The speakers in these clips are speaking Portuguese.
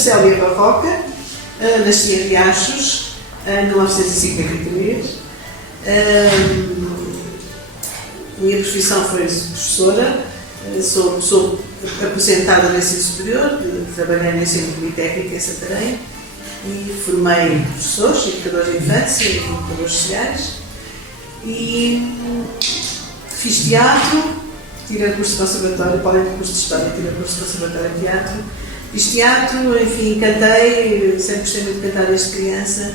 Célia Barroca, nasci em Riachos, em 1953. Minha profissão foi professora, sou aposentada no ensino superior, trabalhei no ensino politécnico em Santarém e formei professores, educadores de infância e educadores sociais e fiz teatro, tirei curso de conservatório, para além do curso de História, tirei curso de conservatório de teatro. Fiz teatro, enfim, cantei, sempre gostei muito de cantar desde criança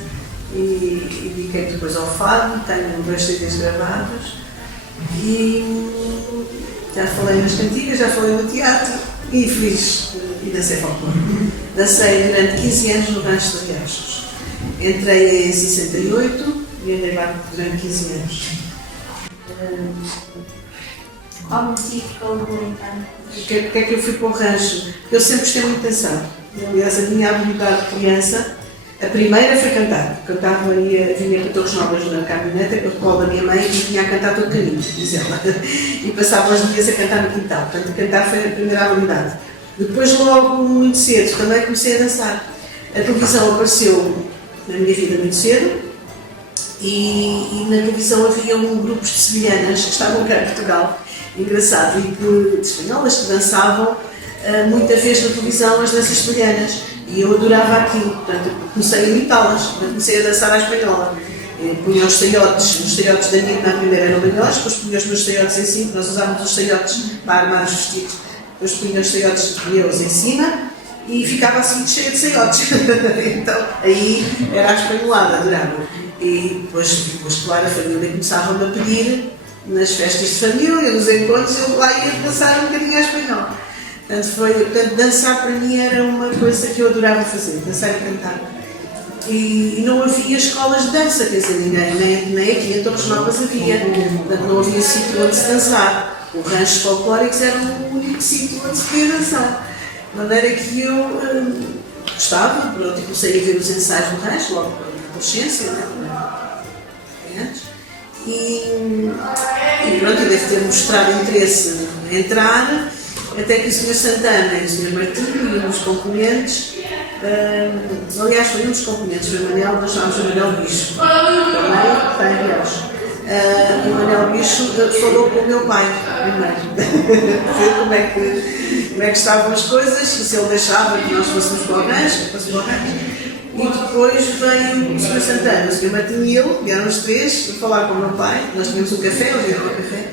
e dediquei depois ao fado, tenho 2 CDs gravados e já falei nas cantigas, já falei no teatro e dancei folclore. Dancei durante 15 anos no Rancho de Riachos. Entrei em 68 e andei lá durante 15 anos. Qual motivo que eu vou entrar? Porque é que eu fui para o rancho? Eu sempre gostei muito de dançar. Aliás, a minha habilidade de criança, a primeira foi cantar. Cantava e vinha para Torres Novas na caminhoneta, com o colo da minha mãe e vinha a cantar todo caminho, diz ela. E passava os dias a cantar no quintal. Portanto, cantar foi a primeira habilidade. Depois, logo muito cedo, também comecei a dançar. A televisão apareceu na minha vida muito cedo e na televisão havia grupos de sevilhanas que estavam cá em Portugal. Engraçado, e de espanholas que dançavam muita vez na televisão as danças sevilhanas e eu adorava aquilo, portanto comecei a imitá-las, comecei a dançar à espanhola. Punha os saiotes da minha primeira eram melhores, depois punha os meus saiotes em cima, nós usávamos os saiotes para armar os vestidos, depois punha os saiotes meus em cima e ficava assim cheia de saiotes. Então aí era a espanholada, adorava. E depois claro, a família começava-me a pedir nas festas de família, nos encontros, eu lá ia dançar um bocadinho à espanhol. Portanto, dançar para mim era uma coisa que eu adorava fazer, dançar e cantar. E não havia escolas de dança, quer dizer, nem aqui em Torres Novas havia. Portanto, não havia sítio onde se dançar. O rancho folclóricos era o único sítio onde se podia dançar. De maneira que eu gostava, pronto, comecei a ver os ensaios do rancho, logo na adolescência, antes. E pronto, eu devo ter mostrado interesse em entrar, até que o Sr. Santana e o Sr. Martinho e uns componentes, aliás, foi um dos componentes, foi o Manel, nós chamámos o Manel Bicho, também está em Riachos. E o Manel Bicho falou com o meu pai, primeiro, ver como é que estavam as coisas, e se ele deixava que nós fôssemos para o rancho, e depois veio o Sr. Santana, o Sr. Martinho e eu, vieram os três, a falar com o meu pai, nós tínhamos um café, eles vieram ao café,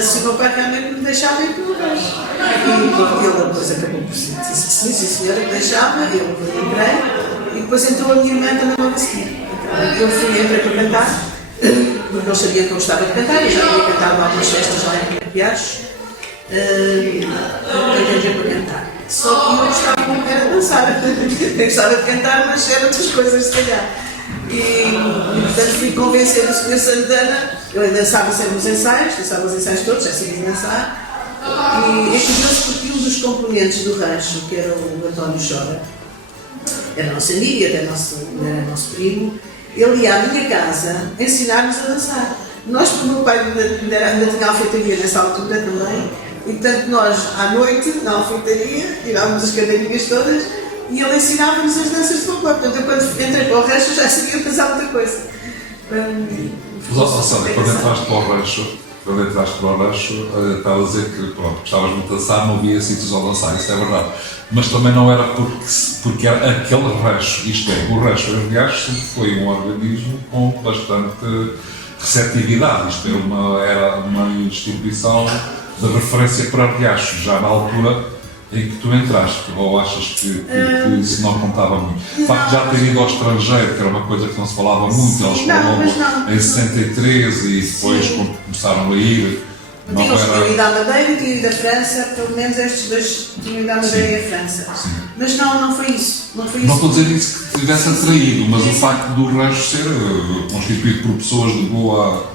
se o meu pai realmente me deixava ir para o rancho. E ele depois acabou por dizer, sim, senhora, que deixava, eu entrei, e depois entrou a minha irmã também logo a seguir. Eu entrei para cantar, porque eles sabiam que eu gostava de cantar, eu já tinha cantado algumas festas lá em Riachos, entrei para cantar. Só que eu gostava muito de dançar. Eu gostava de cantar, mas eram outras coisas, se calhar. E portanto fui convencer o Sr. Santana. Eu dançava sempre os ensaios todos, já sabia dançar. E curioso porque um dos componentes do rancho, que era o António Chora, era nosso amigo e até era nosso primo, ele ia à minha casa ensinar-nos a dançar. Nós, porque o meu pai ainda tinha alfeitaria nessa altura também. E portanto nós, à noite, na alfeitaria, tirávamos as cadeirinhas todas e ele ensinava-nos as danças de folclore. Portanto, eu quando entrei para o rancho já sabia pensar outra coisa. Sónia, quando entraste para o rancho, estava a dizer que gostavas muito de dançar, não havia sítios onde dançar, isso é verdade. Mas também não era porque era aquele rancho, isto é, o rancho em Riachos sempre foi um organismo com bastante receptividade, isto era uma instituição de referência para Riachos, já na altura em que tu entraste, ou achas que isso não contava muito? O facto de já ter ido ao estrangeiro, que era uma coisa que não se falava muito, eles falavam em 63 e depois quando começaram a ir, não era... Tinham ido à Madeira e tinham ido à França, pelo menos estes dois tinham ido à Madeira e à França. Sim. Mas não foi isso. Não estou a dizer isso que tivesse atraído, mas o facto do rancho ser constituído por pessoas de boa...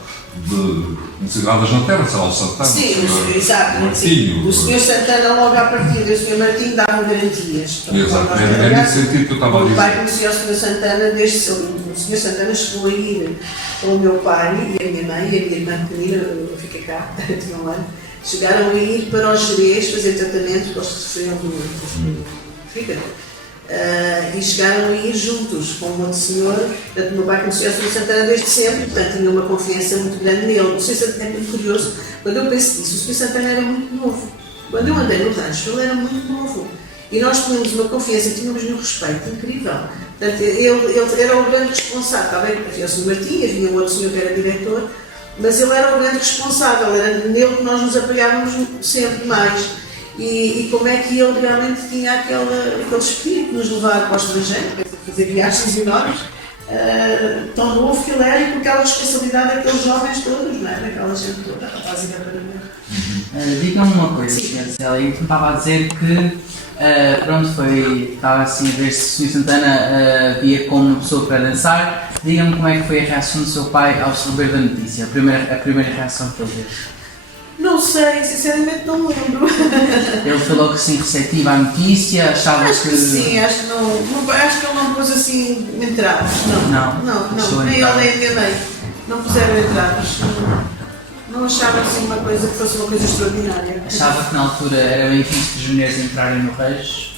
consideradas na terra, sei lá, o Santana. Sim, exato. Martinho, o Sr. Santana logo à partida e o Sr. Martinho davam garantias. Exato, é nesse sentido que eu estava a dizer. O pai conhecia o Sr. Santana desde cedo. O Sr. Santana chegou a ir com o meu pai e a minha mãe e a minha irmã pequenina, eu fiquei cá, tinha um ano, chegaram a ir para os Jerez fazer tratamento que eles sofriam do fígado. E chegaram a ir juntos com um outro senhor. Portanto, o meu pai conhecia o Sr. Santana desde sempre, portanto tinha uma confiança muito grande nele. O Sr. Santana é muito curioso, quando eu penso nisso, o Sr. Santana era muito novo. Quando eu andei no rancho, ele era muito novo. E nós tínhamos uma confiança, tínhamos um respeito incrível. Portanto, ele era o grande responsável. Está bem, havia o Sr. Martim, havia um outro senhor que era diretor, mas ele era o grande responsável, era nele que nós nos apoiávamos sempre mais. E como é que ele realmente tinha aquele espírito de nos levar para o estrangeiro, fazer viagens enormes, tão novo que ele era e com aquela responsabilidade daqueles jovens todos, não é? Daquela gente toda, rapaz e rapariga. Diga-me uma coisa, Sra. Célia, que me estava a dizer que estava assim a ver se o Sr. Santana via como uma pessoa para dançar. Diga-me como é que foi a reação do seu pai ao saber da notícia, a primeira reação que ele teve. Não sei, sinceramente não me lembro. Ele foi logo assim receptivo à notícia, achava Acho que sim, acho que ele não pôs assim entradas. Não, nem ele nem a minha mãe. Não puseram entradas. Não achava assim uma coisa que fosse uma coisa extraordinária. Achava que na altura era bem visto os mulheres entrarem no Reis?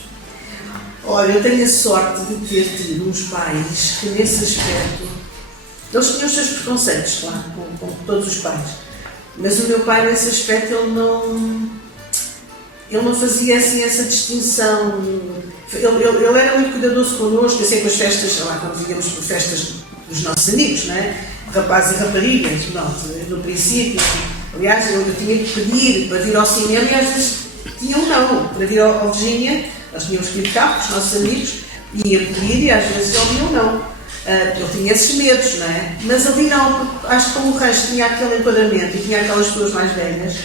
Olha, eu tenho a sorte de ter tido uns pais que nesse aspecto, eles tinham os seus preconceitos, claro, como todos os pais. Mas o meu pai, nesse aspecto, ele não fazia assim essa distinção. Ele era muito cuidadoso connosco, assim com as festas, sei lá, quando víamos por festas dos nossos amigos, não é? Rapazes e raparigas, no princípio. Aliás, eu tinha que pedir para vir ao cinema e às vezes tinha um não. Para vir ao Virgínia, nós tínhamos que ir de carro com os nossos amigos, ia pedir e às vezes ele tinha um não. Eu tinha esses medos, não é? Mas ali não, porque acho que como o rancho tinha aquele enquadramento e tinha aquelas pessoas mais velhas,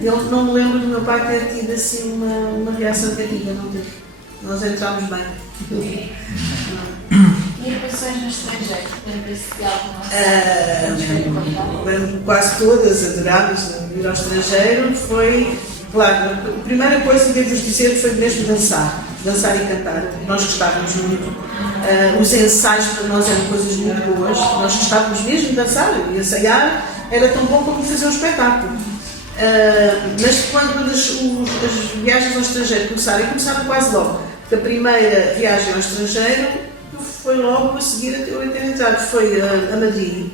eu não me lembro do meu pai ter tido assim uma reação negativa, não teve. Nós entramos bem. E educações no estrangeiro? Lembro quase todas, adorámos ir ao estrangeiro. Foi, claro, a primeira coisa que devo dizer foi mesmo dançar e cantar. Nós gostávamos muito. Os ensaios para nós eram coisas muito boas. Nós gostávamos mesmo de dançar e ensaiar era tão bom como fazer um espetáculo. Mas quando as viagens ao estrangeiro começaram quase logo. Porque a primeira viagem ao estrangeiro foi logo a seguir a eu ter entrado. Foi a Madrid.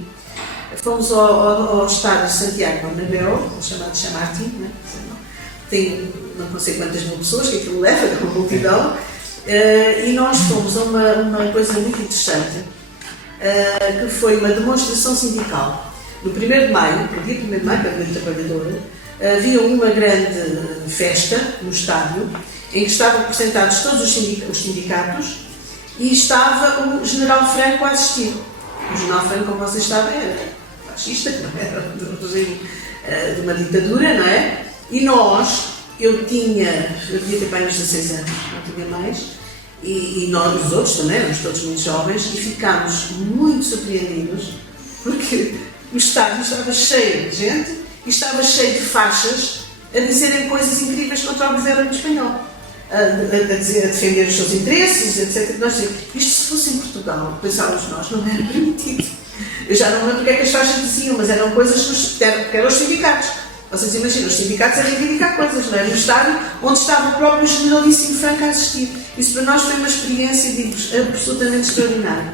Fomos ao estado de Santiago de Bernabéu, chamado Chamartín, né? Tem não sei quantas mil pessoas que aquilo leva, é uma multidão. E nós fomos a uma coisa muito interessante, que foi uma demonstração sindical. No 1º de maio, no dia 1º de maio, que é o Dia do Trabalhador, havia uma grande festa no estádio, em que estavam representados todos os sindicatos e estava o General Franco a assistir. O General Franco, como vocês sabem, era fascista, era de uma ditadura, não é? E eu devia ter para uns 16 anos, não tinha mais, e nós, os outros também, éramos todos muito jovens, e ficámos muito surpreendidos, porque o estádio estava cheio de gente e estava cheio de faixas a dizerem coisas incríveis contra o governo espanhol, a defender os seus interesses, etc. Nós dizíamos, isto se fosse em Portugal, pensávamos nós, não era permitido. Eu já não lembro o que é que as faixas diziam, mas eram coisas que eram os sindicatos. Vocês imaginam, os sindicatos a reivindicar coisas, não é? No estádio onde estava o próprio Generalíssimo Franco a assistir. Isso para nós foi uma experiência, digo-vos, absolutamente extraordinária.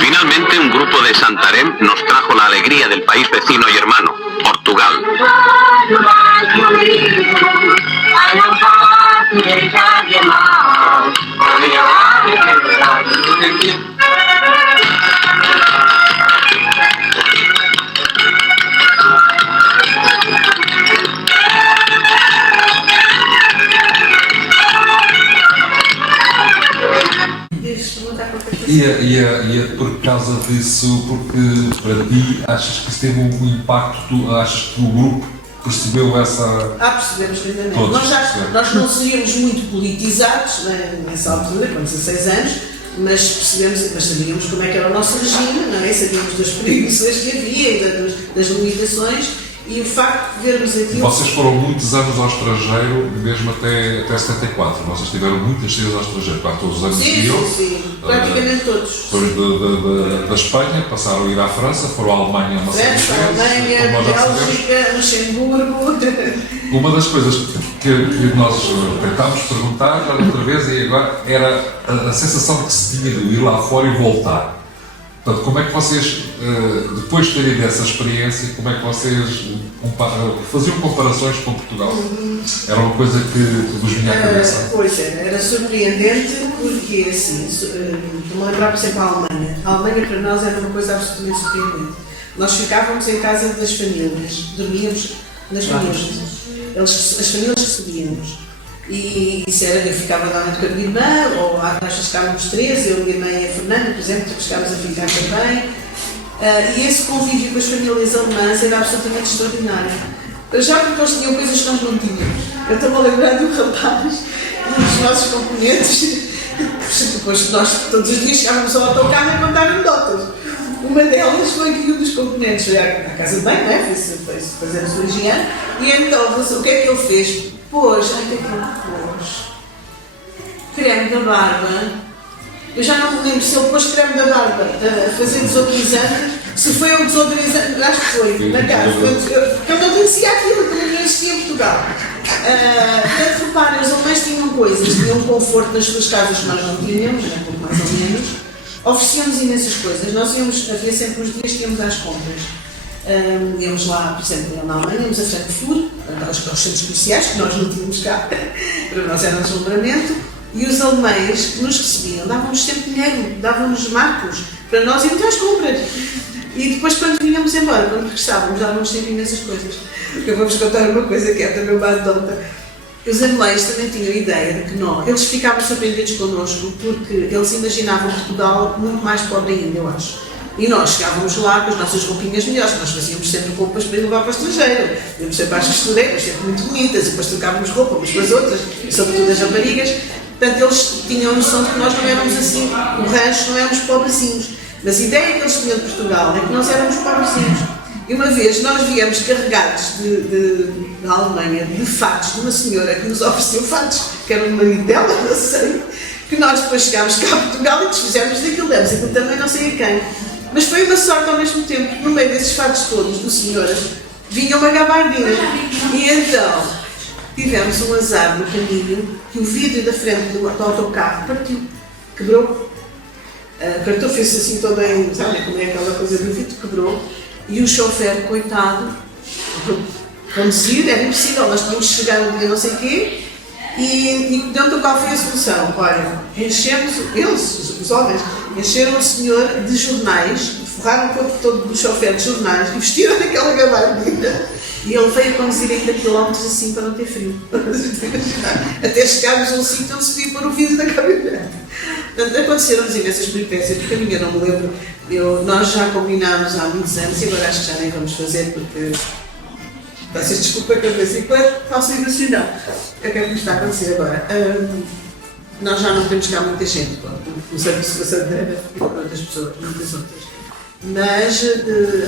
Finalmente, un grupo de Santarém nos trajo la alegría del país vecino y hermano, Portugal. E por causa disso, porque para ti achas que isso teve um impacto, achas que o grupo percebeu essa... Percebemos lindamente. Nós não seríamos muito politizados, né, nessa altura, com 16 anos, mas sabíamos como é que era o nosso regime, não é? Sabíamos das proibições que havia e das limitações, E o facto de vermos aquilo... Vocês foram muitos anos ao estrangeiro, mesmo até 74. Vocês tiveram muitas saídas ao estrangeiro, quase todos os anos seguiam. Sim, praticamente todos. Foram da Espanha, passaram a ir à França, foram à Alemanha uma série de França, Alemanha, Bélgica, Luxemburgo... Uma das coisas que nós tentámos perguntar já outra vez e agora era a sensação que se tinha de ir lá fora e voltar. Portanto, como é que vocês, depois de terem essa experiência, como é que vocês faziam comparações com Portugal? Era uma coisa que vos vinha à cabeça? Pois era surpreendente porque, assim, estou-me a lembrar, por exemplo, a Alemanha. A Alemanha para nós era uma coisa absolutamente surpreendente. Nós ficávamos em casa das famílias, dormíamos nas famílias. As famílias recebíamos. E isso era, eu ficava normalmente com a minha irmã, ou nós ficávamos 13, eu, a minha mãe e a Fernanda, por exemplo, ficávamos a ficar também. E esse convívio com as famílias alemãs era absolutamente extraordinário. Já porque eles tinham coisas que nós não tínhamos. Eu estou-me a lembrar de um rapaz, um dos nossos componentes, depois nós todos os dias chegávamos ao autocarro a contar anedotas. Uma delas foi que um dos componentes foi à casa de banho, não é? Foi fazer a sua higiene, e então, o que é que ele fez? Pôs, ai, o que é que ele pôs? Creme da barba. Eu já não me lembro se ele pôs creme da barba a fazer desodorizante, se foi o desodorizante, acho que foi, na casa. Eu não conhecia aquilo, que não existia em Portugal. Portanto, reparem, os alemães tinham coisas, tinham conforto nas suas casas que nós não tínhamos, um pouco mais ou menos. Oferecíamos imensas coisas. Nós íamos, havia sempre uns dias que íamos às compras. Íamos lá, por exemplo, na Alemanha, íamos a Frankfurt, aos centros comerciais, que nós não tínhamos cá, para nós era um deslumbramento, e os alemães que nos recebiam davam-nos sempre dinheiro, davam-nos marcos, para nós irmos às compras. E depois, quando vinhamos embora, quando regressávamos, davam-nos sempre imensas coisas. Eu vou-vos contar uma coisa que é também uma anedota. Os alemães também tinham a ideia de que nós, eles ficavam surpreendidos connosco, porque eles imaginavam Portugal muito mais pobre ainda, eu acho. E nós chegávamos lá com as nossas roupinhas melhores, nós fazíamos sempre roupas para ir levar para o estrangeiro. Íamos sempre às costureiras, sempre muito bonitas, e depois trocávamos roupa umas com as outras, sobretudo as raparigas. Portanto, eles tinham a noção de que nós não éramos assim, o rancho não éramos pobrezinhos. Mas a ideia que eles tinham de Portugal é que nós éramos pobrezinhos. E uma vez nós viemos carregados da Alemanha de fatos de uma senhora que nos ofereceu fatos, que era o marido dela, não sei, que nós depois chegámos cá a Portugal e desfizemos daquilo, demos aquilo também não sei a quem. Mas foi uma sorte ao mesmo tempo, porque no meio desses fatos todos, do senhoras, vinha uma gabardina. E então, tivemos um azar no caminho, que o vidro da frente do autocarro partiu, quebrou. O cartão fez assim todo em, sabe como é aquela coisa do vidro, quebrou. E o chofer, coitado, conduzir, era impossível, nós tínhamos que chegar no dia não sei o quê, e dentro qual foi a solução? Olha, enchemos, eles, os homens, encheram o senhor de jornais, forraram o corpo todo do chofer de jornais e vestiram daquela gabardina. E ele veio a conduzir ainda quilómetros assim para não ter frio. Até chegarmos a um sítio onde se podia pôr o vidro da caminhonete. Portanto, aconteceram-nos imensas peripécias, porque a minha não me lembro. Nós já combinámos há muitos anos e agora acho que já nem vamos fazer, porque. Vocês desculpem que eu disse quando faço emocional. O que é que está a acontecer agora? Nós já não temos cá muita gente, o serviço de Santana e para outras pessoas, muitas outras. Mas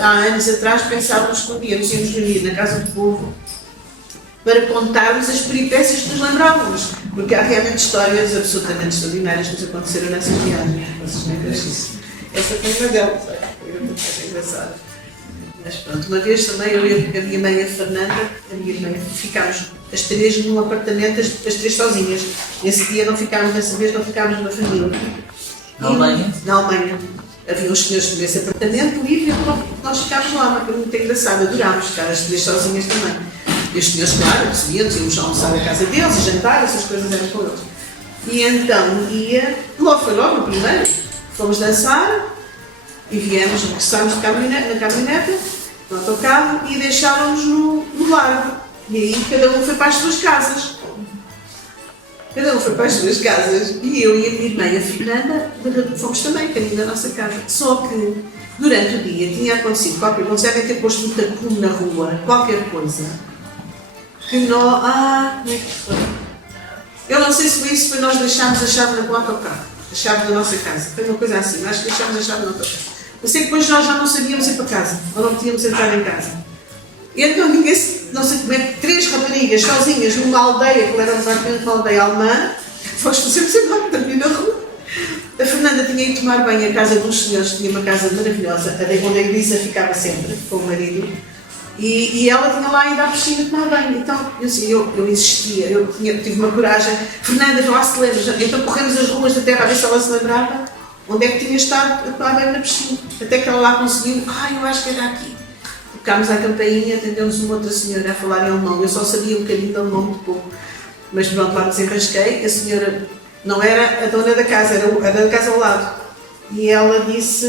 há anos atrás pensávamos que um dia nos íamos reunir na Casa do Povo para contarmos as peripécias que nos lembrávamos, porque há realmente histórias absolutamente extraordinárias que nos aconteceram nessas viagens. Vocês nem acreditam isso. Essa foi uma delas, foi muito engraçada. Mas pronto, uma vez também eu e a minha mãe e a Fernanda, a minha irmã, ficámos as três num apartamento, as três sozinhas. Nesse dia não ficámos, dessa vez não ficámos numa família. Na Alemanha? Na Alemanha. Havia uns senhores nesse apartamento livre e nós ficámos lá, uma coisa muito engraçada, adorámos ficar as três sozinhas também. E os senhores, claro, recebiam-nos, íamos almoçar à casa deles, e jantar, essas coisas eram com eles. E então, um dia, foi logo no primeiro, fomos dançar e viemos, regressámos na caminhonete, no autocarro, e deixávamos no largo. E aí cada um foi para as suas casas. Cada um foi para as suas casas e eu e a minha irmã e a Fernanda fomos também, caminho da nossa casa. Só que durante o dia tinha acontecido qualquer coisa, eles devem ter posto um tapume na rua, qualquer coisa. Que nós. Como é que foi? Eu não sei se foi isso, foi nós deixámos a chave no autocarro, a chave da nossa casa. Foi uma coisa assim, nós deixámos a chave no autocarro. Eu sei que depois nós já não sabíamos ir para casa, ou não podíamos entrar em casa. E então ninguém, não sei como é que 3 raparigas sozinhas numa aldeia, que era exatamente uma aldeia alemã, nós fazemos sempre ali na rua. A Fernanda tinha ido tomar banho à casa dos senhores, tinha uma casa maravilhosa, onde a Elisa ficava sempre com o marido, e ela tinha lá ido à piscina tomar banho. Então eu insistia, tive uma coragem, Fernanda, vá lá se lembra. Então corremos as ruas da terra a ver se ela se lembrava onde é que tinha estado a tomar banho na piscina. Até que ela lá conseguiu, eu acho que era aqui. Tocámos à campainha, atendeu-nos uma outra senhora a falar em alemão. Eu só sabia um bocadinho de alemão, muito pouco. Mas pronto, lá me desenrasquei. A senhora não era a dona da casa, era da casa ao lado. E ela disse,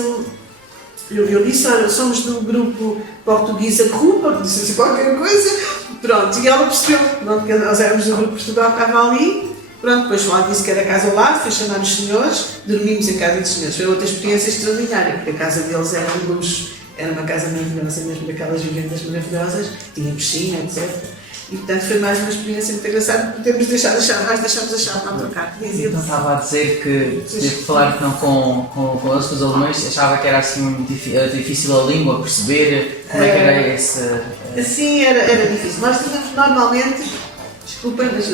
eu disse, olha, somos do grupo Portuguesa Grupo, disse assim qualquer coisa. Pronto, e ela percebeu, pronto, que nós éramos do grupo Portugal, estava ali. Pronto, depois lá disse que era a casa ao lado, foi chamar os senhores, dormimos em casa dos senhores. Foi outra experiência extraordinária, porque a casa deles era um luxo, era uma casa maravilhosa, mesmo daquelas vivendas maravilhosas, tinha piscina, etc. E portanto foi mais uma experiência muito engraçada, por termos deixado a chave, nós deixámos a chave lá no carro. Então estava a dizer que teve que falar então, com eles, com os alemães, achava que era assim difícil a língua, perceber como é que era esse... Sim, era difícil. Nós tínhamos normalmente, desculpem, mas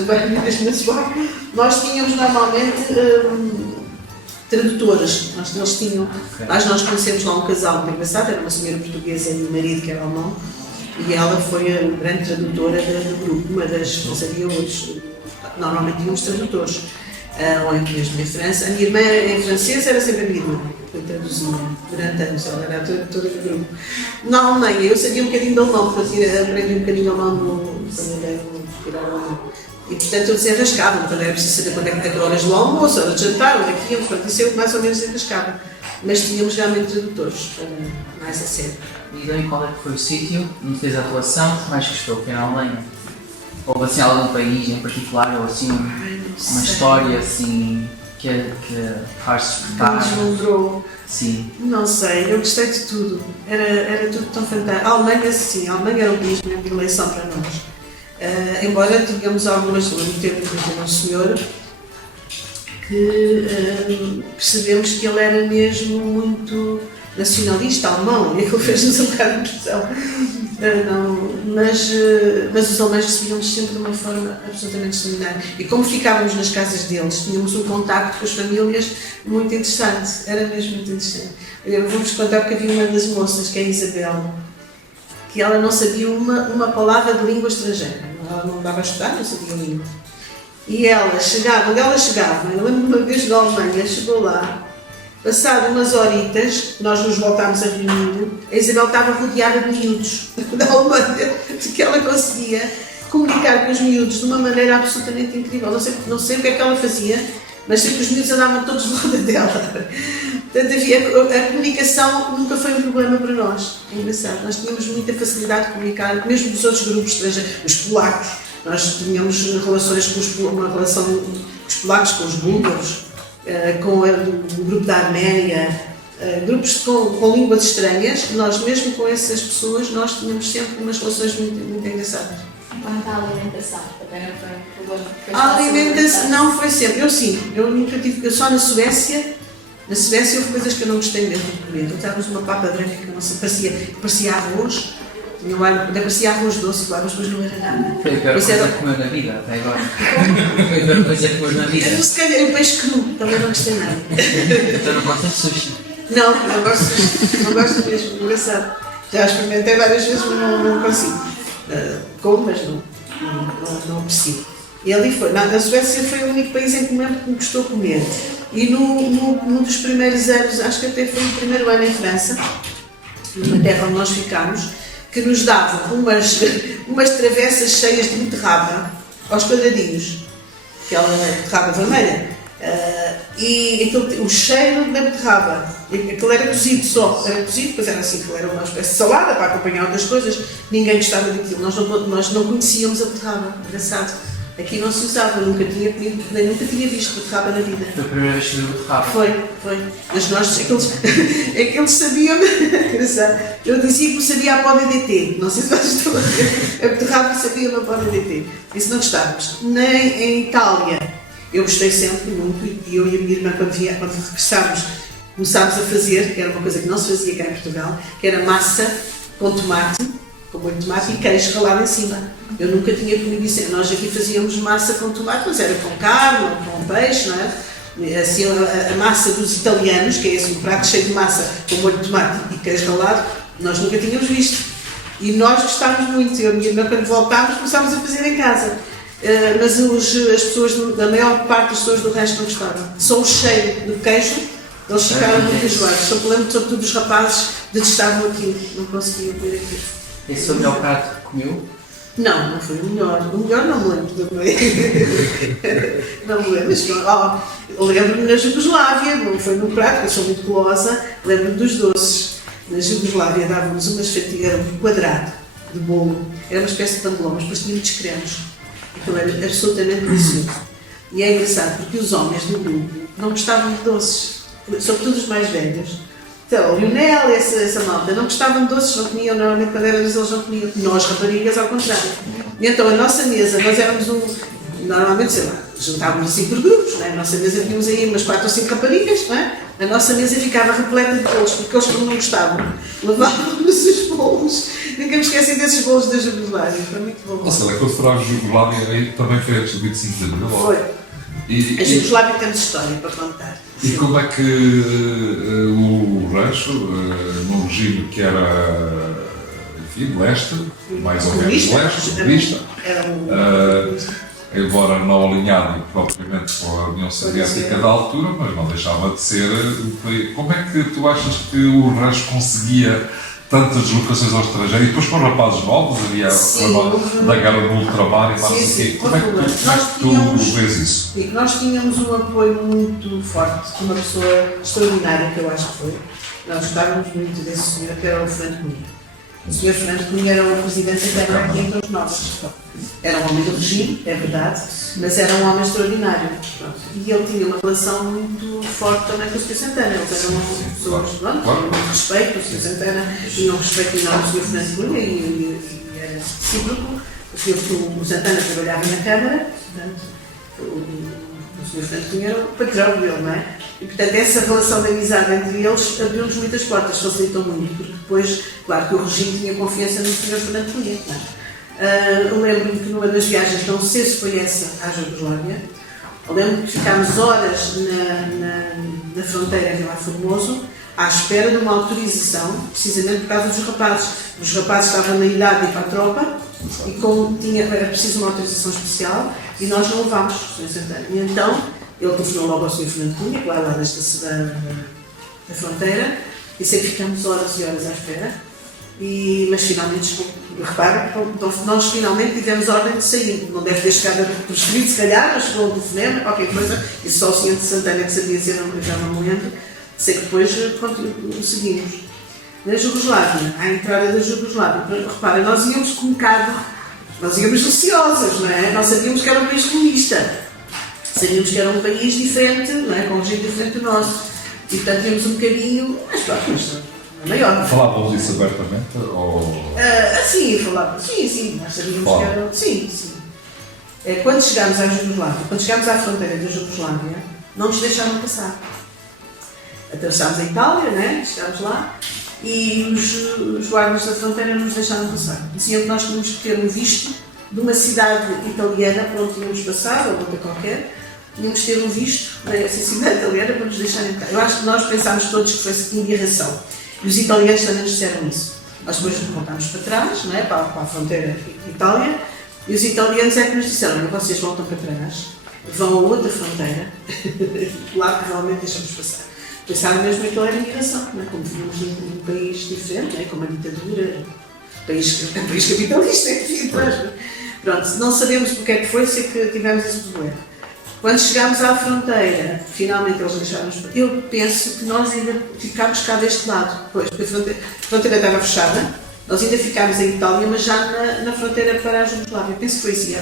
deixe-me suar, nós tínhamos normalmente tradutores. Nós tinham, nós conhecemos lá um casal muito engraçado, era uma senhora portuguesa e o marido que era alemão, e ela foi a grande tradutora do grupo, uma das, mas havia outros, normalmente tínhamos tradutores, ou em mesmo em França. A minha irmã em francês era sempre a minha irmã, que traduzia durante anos, ela era a tradutora do grupo. Na Alemanha eu sabia um bocadinho de alemão, porque eu aprendi um bocadinho de alemão quando andei no tirar alemão. E portanto eu desenrascava, quando era preciso saber quando é que era horas do almoço, horas de jantar, onde é que íamos, portanto isso eu mais ou menos desenrascava. Mas tínhamos realmente tradutores, para mais a sério. E daí qual é que foi o sítio onde fez a relação que mais gostou, que era a Alemanha? Houve assim algum país em particular, ou assim uma história assim que faz Que deslumbrou. Sim. Não sei, eu gostei de tudo. Era tudo tão fantástico. A Alemanha, sim, a Alemanha era um país de eleição para nós. Embora tivemos algumas, eu teve um senhor que percebemos que ele era mesmo muito nacionalista, alemão, e aquilo fez-nos um bocado de impressão. Mas os alemães recebíamos sempre de uma forma absolutamente extraordinária. E como ficávamos nas casas deles, tínhamos um contacto com as famílias muito interessante, era mesmo muito interessante. Eu vou-vos contar porque havia uma das moças, que é a Isabel, que ela não sabia uma palavra de língua estrangeira, ela não dava a estudar, não sabia a língua. E ela chegava, onde ela chegava, eu lembro uma vez da Alemanha, chegou lá, passado umas horitas, nós nos voltámos a reunir, a Isabel estava rodeada de miúdos da Alemanha, de que ela conseguia comunicar com os miúdos de uma maneira absolutamente incrível. Não sei o que é que ela fazia, mas sei que os miúdos andavam todos do lado dela. Portanto, a comunicação nunca foi um problema para nós. É engraçado, nós tínhamos muita facilidade de comunicar, mesmo dos outros grupos estrangeiros, os polacos, nós tínhamos relações uma relação com os polacos, com os búlgaros, com o grupo da Arménia, grupos com línguas estranhas, nós mesmo com essas pessoas, nós tínhamos sempre umas relações muito engraçadas. Quanto à alimentação, também não foi um problema? A alimentação não foi sempre, eu nunca tive, só na Suécia houve coisas que eu não gostei mesmo de comer. Então estávamos uma papa branca que não se parecia arroz, parecia arroz doce, claro, mas depois não era nada. Foi a pior coisa que comeu na vida, até agora. Foi a pior coisa que comeu na vida. Eu se calhar peixe cru, também não gostei nada. Então não gosta de sushi? Não gosto mesmo, engraçado. Já experimentei várias vezes, mas não consigo. Como, mas não aprecio. E ali foi, na Suécia foi o único país em que me gostou de comer. E num dos primeiros anos, acho que até foi o primeiro ano em França, numa terra onde nós ficámos, que nos davam umas travessas cheias de beterraba aos quadradinhos, aquela beterraba vermelha, e o cheiro da beterraba, aquilo era cozido só, depois era assim, aquilo era uma espécie de salada para acompanhar outras coisas, ninguém gostava daquilo, nós não conhecíamos a beterraba, engraçado. Aqui não se usava, nunca tinha comido, nem nunca tinha visto beterraba na vida. Foi a primeira vez que viu beterraba? Foi. Mas nós, aqueles sabiam, engraçado. Eu dizia que me sabia a pó DDT, não sei se vocês estão a ver. A beterraba sabia a pó DDT. Isso não gostávamos. Nem em Itália. Eu gostei sempre muito, e eu e a minha irmã, quando regressámos, começámos a fazer, que era uma coisa que não se fazia cá em Portugal, que era massa com tomate, com molho de tomate e queijo ralado em cima. Eu nunca tinha comido isso. Nós aqui fazíamos massa com tomate, mas era com carne ou com peixe, não é? Assim, a massa dos italianos, que é esse, um prato cheio de massa com molho de tomate e queijo ralado, nós nunca tínhamos visto. E nós gostávamos muito. Eu e a minha irmã, quando voltámos, começámos a fazer em casa. Mas as pessoas, a maior parte das pessoas do resto não gostavam. Só o cheiro do queijo, eles ficaram muito enjoados. Só me lembro, sobretudo, os rapazes detestavam aquilo, não conseguiam comer aquilo. Esse foi o melhor prato que comeu? Não, não foi o melhor. O melhor não me lembro do que não me lembro. Mas, lembro-me na Jugoslávia, não foi no prato, porque eu sou muito gulosa, lembro-me dos doces. Na Jugoslávia dávamos umas fatias, era um quadrado de bolo, era uma espécie de pandelão, mas depois tinha muitos cremes. Aquilo era absolutamente delicioso. E é engraçado, porque os homens do grupo não gostavam de doces, sobretudo os mais velhos. Então, o Lionel, essa malta, não gostavam de doces, não comiam, normalmente quando eram eles não comiam. Nós, raparigas, ao contrário. E então, a nossa mesa, nós éramos normalmente, sei lá, juntávamos assim por grupos, não é? A nossa mesa tínhamos aí umas 4 ou 5 raparigas, não é? A nossa mesa ficava repleta de bolos, porque eles não gostavam. Levavam-nos os bolos. Nunca me esqueci desses bolos da Jugoslávia, foi muito bom. Nossa, quando for à Jugoslávia, aí também foi antes do 25 de Abril. Foi. A Jugoslávia temos história para contar. E como é que o rancho, num regime que era, enfim, leste, mais ou menos leste, comunista, embora não alinhado propriamente com a União Soviética da altura, mas não deixava de ser um país. Como é que tu achas que o rancho conseguia tantas deslocações ao estrangeiro e depois com rapazes novos, havia da guerra do ultramar e mais o quê? Como é que tu vês isso? E nós tínhamos um apoio muito forte de uma pessoa extraordinária, que eu acho que foi. Nós gostávamos muito desse senhor, que era o Fernando Cunha. O Sr. Fernando Cunha era o presidente da Câmara aqui em Torres Novas. Era um homem do regime, é verdade, mas era um homem extraordinário. E ele tinha uma relação muito forte também com o Sr. Santana. Eles eram pessoas, tinham muito respeito, o Sr. Santana tinha um respeito enorme do Sr. Fernando Cunha e era recíproco. O Santana trabalhava na Câmara, portanto, o Sr. Fernando Cunha era o patrão dele, não é? E, portanto, essa relação de amizade entre eles abriu-nos muitas portas, facilitou muito, porque depois, claro que o regime tinha confiança no Sr. Fernando Cunha. Eu lembro-me que numa das viagens, não sei se foi essa à Jugoslávia, eu lembro-me que ficámos horas na fronteira de Vilar Formoso, à espera de uma autorização, precisamente por causa dos rapazes. Os rapazes estavam na idade de ir para a tropa, e como era preciso uma autorização especial, e nós não levámos o Sr. Santana. E então, ele telefonou logo ao Sr. Fernando Cunha, que lá desta da fronteira, e sempre ficamos horas e horas à espera. Mas finalmente, repara, nós finalmente tivemos ordem de sair. Não deve ter chegado por escrito, se calhar, mas chegou um telefonema, qualquer coisa, e só o Sr. de Santana que sabia dizer, já não me lembro. Sei que depois seguimos. Na Jugoslávia, à entrada da Jugoslávia, repara, nós íamos com um bocado, nós íamos receosas, não é? Nós sabíamos que era um país comunista. Sabíamos que era um país diferente, não é? Com um jeito diferente do nosso. E portanto tínhamos um bocadinho, mas pronto, mas maior. Falavam isso abertamente? Ou... Sim, falávamos. Sim, nós sabíamos que era. Sim. Quando chegámos à Jugoslávia, quando chegámos à fronteira da Jugoslávia, não nos deixaram passar. Atravessámos a Itália, né? Chegámos lá, e os guardas da fronteira não nos deixaram passar. Diziam que nós tínhamos que ter um visto de uma cidade italiana para onde tínhamos passado, ou outra qualquer, tínhamos que ter um visto dessa cidade italiana para nos deixarem entrar. Eu acho que nós pensámos todos que fosse embirração. E os italianos também nos disseram isso. Nós depois voltámos para trás, não é? Para a fronteira Itália, e os italianos é que nos disseram: vocês voltam para trás, vão a outra fronteira, lá provavelmente deixamos passar. Pensaram mesmo que aquilo era imigração, não é? Como vivemos num país diferente, não é? Com uma ditadura, um país capitalista, enfim, pronto, não sabemos porque é que foi, sei que tivemos esse problema. Quando chegámos à fronteira, finalmente eles deixaram-nos. Eu penso que nós ainda ficámos cá deste lado, depois, porque a fronteira estava fechada, nós ainda ficámos em Itália, mas já na fronteira para a Jugoslávia. Eu penso que foi assim.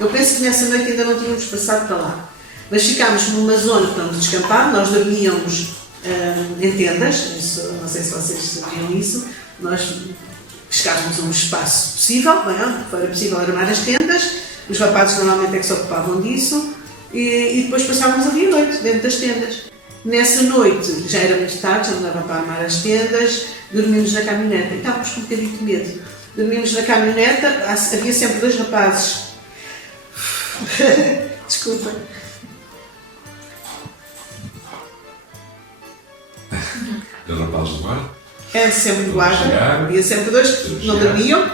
Eu penso que nessa noite ainda não tínhamos passado para lá. Mas ficámos numa zona para onde descampar, nós dormíamos em tendas, isso, não sei se vocês sabiam isso, nós buscávamos um espaço possível, bem, era possível armar as tendas, os rapazes normalmente é que se ocupavam disso, e depois passávamos ali a noite, dentro das tendas. Nessa noite, já era muito tarde, já não dava para armar as tendas, dormimos na caminhonete e estávamos com um bocadinho de medo. dormíamos na caminhoneta, havia sempre 2 rapazes. Desculpa. Os rapazes do ar. Era sempre de guarda, Chegar. havia sempre 2, não Chegar. dormiam,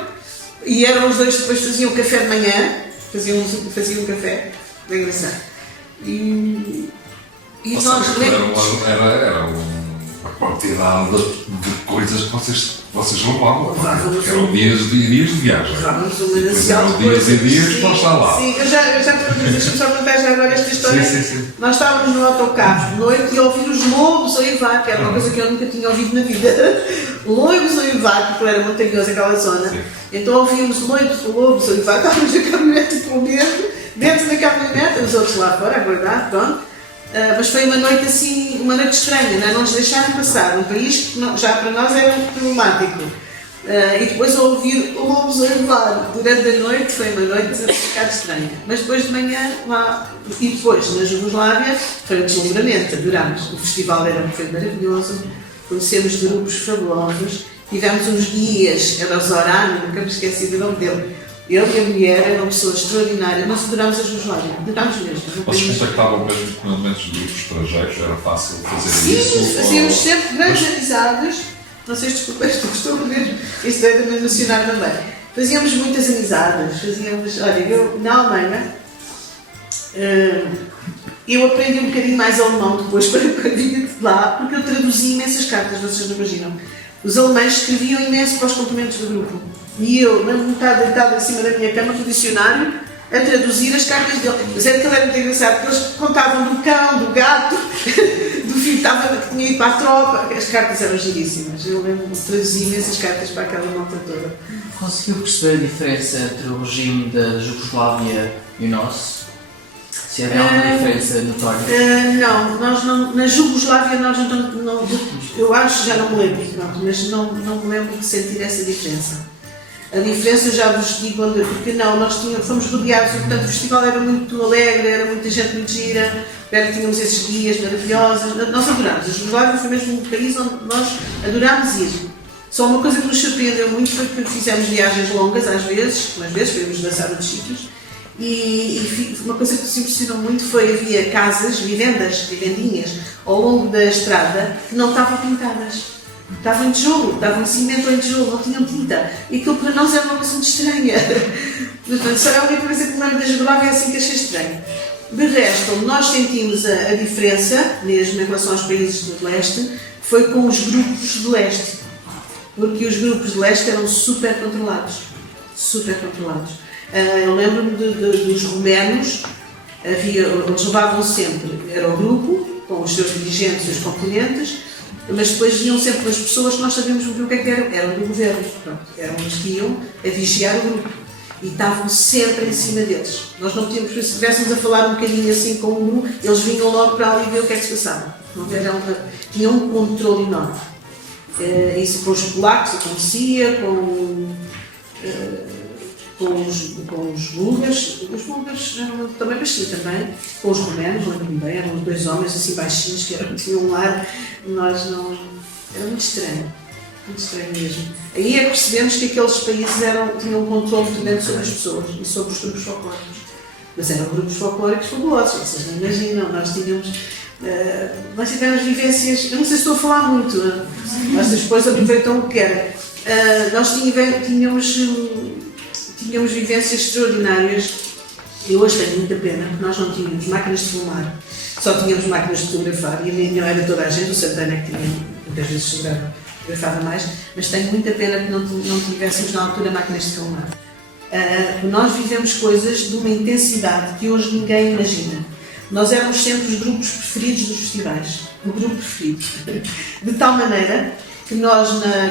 e eram os 2 que depois faziam o café de manhã, faziam um café, bem engraçado. E Ou nós seja, era uma quantidade de coisas que vocês levavam. Levávamos Eram dias de viagem. levávamos uma Depois nacional eram de dias e coisas. dias para estar lá. Sim, eu já deixa-me só contar já agora esta história. Sim. Nós estávamos no autocarro de noite e a ouvir os lobos a uivar, que era uma coisa que eu nunca tinha ouvido na vida. Lobos a uivar, porque era montanhoso aquela zona. Sim. Então ouvíamos lobos a uivar, estávamos na caminhonete com medo, dentro da caminhonete, os outros lá fora a guardar, pronto. Mas foi uma noite assim, uma noite estranha, não é? Não nos deixaram passar, um país que já para nós era problemático. E depois a ouvir lobos a uivar durante a noite, foi uma noite um bocado estranha. Mas depois de manhã lá, e depois na Jugoslávia, foi um deslumbramento, adorámos. O festival foi maravilhoso, conhecemos grupos fabulosos, tivemos uns guias, era o Zoran, nunca me esqueci do nome dele. Ele e a mulher eram pessoas extraordinárias, nós adorámos a Jugoslávia, adorámos mesmo. Vocês contactavam mesmo com elementos de grupos estrangeiros? Era fácil fazer Sim, isso? fazíamos ou- sempre grandes amizades. Não sei se desculpa, estou a ver, isto é de me emocionar também. Fazíamos muitas amizades, olha, eu na Alemanha, eu aprendi um bocadinho mais alemão depois para quando vinha de lá, porque eu traduzia imensas cartas, vocês não imaginam. Os alemães escreviam imenso para os cumprimentos do grupo. E eu, na metade deitada em cima da minha cama com o dicionário, a traduzir as cartas dele. Mas era que ele era muito engraçado, porque eles contavam do cão, do gato, do filho que tinha ido para a tropa. As cartas eram giríssimas. Eu lembro de traduzir imensas cartas para aquela malta toda. Conseguiu perceber a diferença entre o regime da Jugoslávia e o nosso? Se havia alguma diferença notória? Não, nós não, na Jugoslávia nós não, eu acho, já não me lembro, pronto, mas não me lembro de sentir essa diferença. A diferença eu já vos digo, porque não, fomos rodeados, portanto o festival era muito alegre, era muita gente muito gira, perto tínhamos esses guias maravilhosos, nós adorámos. A Jugoslávia foi mesmo um país onde nós adorámos ir. Só uma coisa que nos surpreendeu muito foi que fizemos viagens longas, às vezes, umas vezes fomos dançar a outros sítios, e uma coisa que nos impressionou muito foi havia casas, vivendinhas, ao longo da estrada que não estavam pintadas. Estavam em tijolo, estavam em cimento ou em tijolo, não tinham tinta. E aquilo para nós era uma coisa muito estranha. Portanto, só é a única coisa que me lembro da Jugoslávia assim que achei estranho. De resto, onde nós sentimos a diferença, mesmo em relação aos países do leste, foi com os grupos de leste. Porque os grupos de leste eram super controlados. Super controlados. Eu lembro-me dos romenos, eles levavam sempre, era o grupo, com os seus dirigentes e os componentes, mas depois vinham sempre as pessoas que nós sabíamos o que eram do governo, pronto, eram os que iam a vigiar o grupo e estavam sempre em cima deles. Nós não tínhamos, se estivéssemos a falar um bocadinho assim com o grupo, eles vinham logo para ali ver o que é que se passava. Tinham um controle enorme. Isso com os polacos, eu conhecia, com os búlgaros eram também baixinhos também, com os romenos, lembro-me bem, eram 2 homens assim baixinhos que tinham um ar, nós não, era muito estranho mesmo. Aí é que percebemos que aqueles países tinham um controle muito grande sobre as pessoas e sobre os grupos folclóricos, mas eram grupos folclóricos fabulosos, vocês não imaginam, nós tivemos vivências, eu não sei se estou a falar muito, mas depois aproveitam o que querem. Nós tínhamos vivências extraordinárias. Eu hoje tenho muita pena, porque nós não tínhamos máquinas de filmar, só tínhamos máquinas de fotografar, e não era toda a gente, o Santana que tinha, muitas vezes fotografava mais, mas tenho muita pena que não tivéssemos na altura máquinas de filmar. Nós vivemos coisas de uma intensidade que hoje ninguém imagina. Nós éramos sempre os grupos preferidos dos festivais, o grupo preferido, de tal maneira que nós,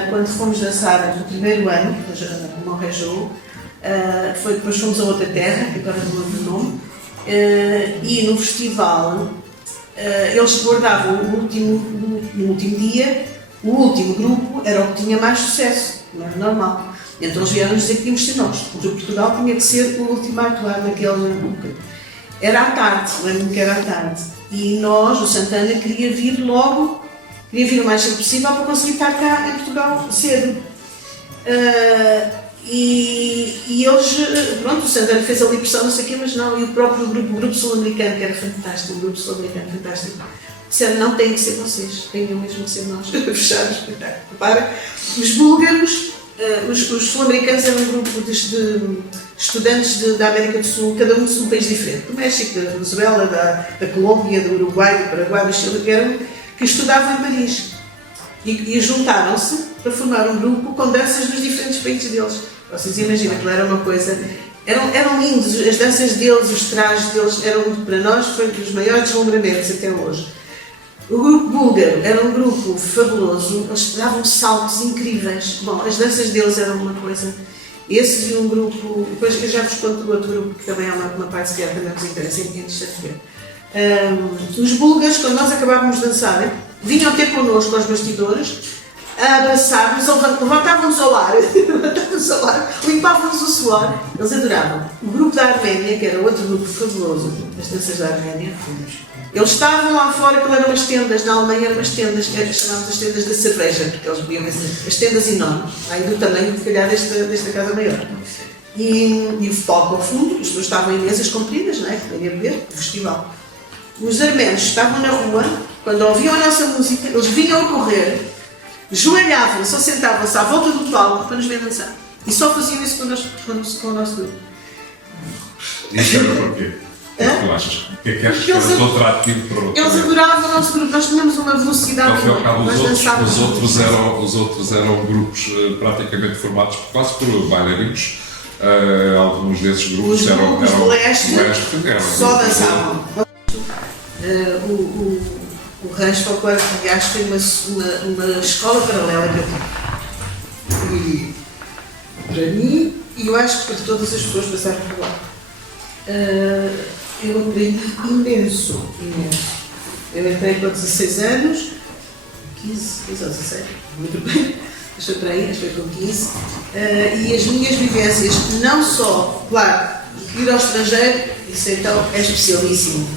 quando fomos dançar no primeiro ano, no Montrejo, depois fomos a outra terra, que agora não lembro o nome, e no festival eles guardavam no último dia, o último grupo era o que tinha mais sucesso, não era normal. Então eles vieram dizer que tínhamos de ser nós, o de Portugal tinha que ser o último a atuar naquele. Era à tarde, lembro-me que era à tarde, e nós, o Santana, queria vir o mais cedo possível para conseguir estar cá em Portugal cedo. E eles, pronto, o Santana fez ali pressão, não sei o quê, mas não, e o próprio grupo, o grupo sul-americano, que era fantástico, um grupo sul-americano fantástico, disseram, não tem que ser vocês, tem mesmo que ser nós, fecharam o espetáculo. Repara, os búlgaros, os sul-americanos eram um grupo de estudantes da América do Sul, cada um de um país diferente, do México, da Venezuela, da Colômbia, do Uruguai, do Paraguai, do Chile, que estudavam em Paris. E juntaram-se para formar um grupo com danças dos diferentes países deles. Vocês imaginam que era uma coisa... Eram lindos, as danças deles, os trajes deles, para nós foi um dos maiores deslumbramentos até hoje. O grupo búlgaro era um grupo fabuloso, eles davam saltos incríveis. Bom, as danças deles eram uma coisa... Esse e um grupo... Depois eu já vos conto o outro grupo, que também é uma parte que também vos interessa, em os búlgaros, quando nós acabávamos de dançar, vinham ter connosco aos bastidores, abraçavam-nos, levantavam-nos ao ar, limpavam-nos o suor, eles adoravam. O grupo da Arménia, que era outro grupo fabuloso, as danças da Arménia, eles estavam lá fora, que eram umas tendas, na Alemanha eram umas tendas, que chamávamos as tendas da cerveja, porque eles bebiam as tendas enormes, aí do tamanho, se calhar, desta casa maior. E o palco ao fundo, as pessoas estavam em mesas compridas, não é? Que ia beber, o festival. Os arménios estavam na rua, quando ouviam a nossa música, eles vinham a correr, joelhavam-se ou sentavam-se à volta do palco para nos ver dançar. E só faziam isso com o nosso grupo. Isso era porquê? O que tu achas? O que é que achas que era tão atrativo para o Eles adoravam o nosso grupo, nós tínhamos uma velocidade enorme. Os outros eram grupos praticamente formados quase por bailarinos. Alguns desses grupos eram do leste, só dançavam. O Rancho Folclore de Riacho tem uma escola paralela que eu tive. E para mim, e eu acho que para todas as pessoas passaram por lá. Eu aprendi imenso. Eu entrei com 16 anos, 15 ou 16, muito bem, acho que foi com 15, e as minhas vivências, não só, claro, ir ao estrangeiro, isso então é especialíssimo.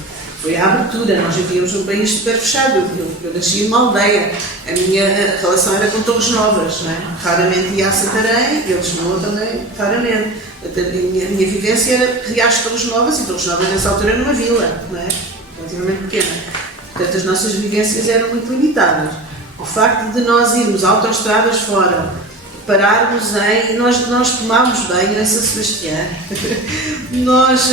Foi a abertura, nós vivíamos num país super fechado, eu nasci numa aldeia, a minha relação era com Torres Novas, não é? Raramente ia a Santarém, e a Lisboa também, raramente. A minha vivência era Riacho Torres Novas, e Torres Novas nessa altura era uma vila, não é? Relativamente pequena. Portanto, as nossas vivências eram muito limitadas. O facto de nós irmos a autoestradas fora, pararmos nós tomámos banho em São Sebastião, nós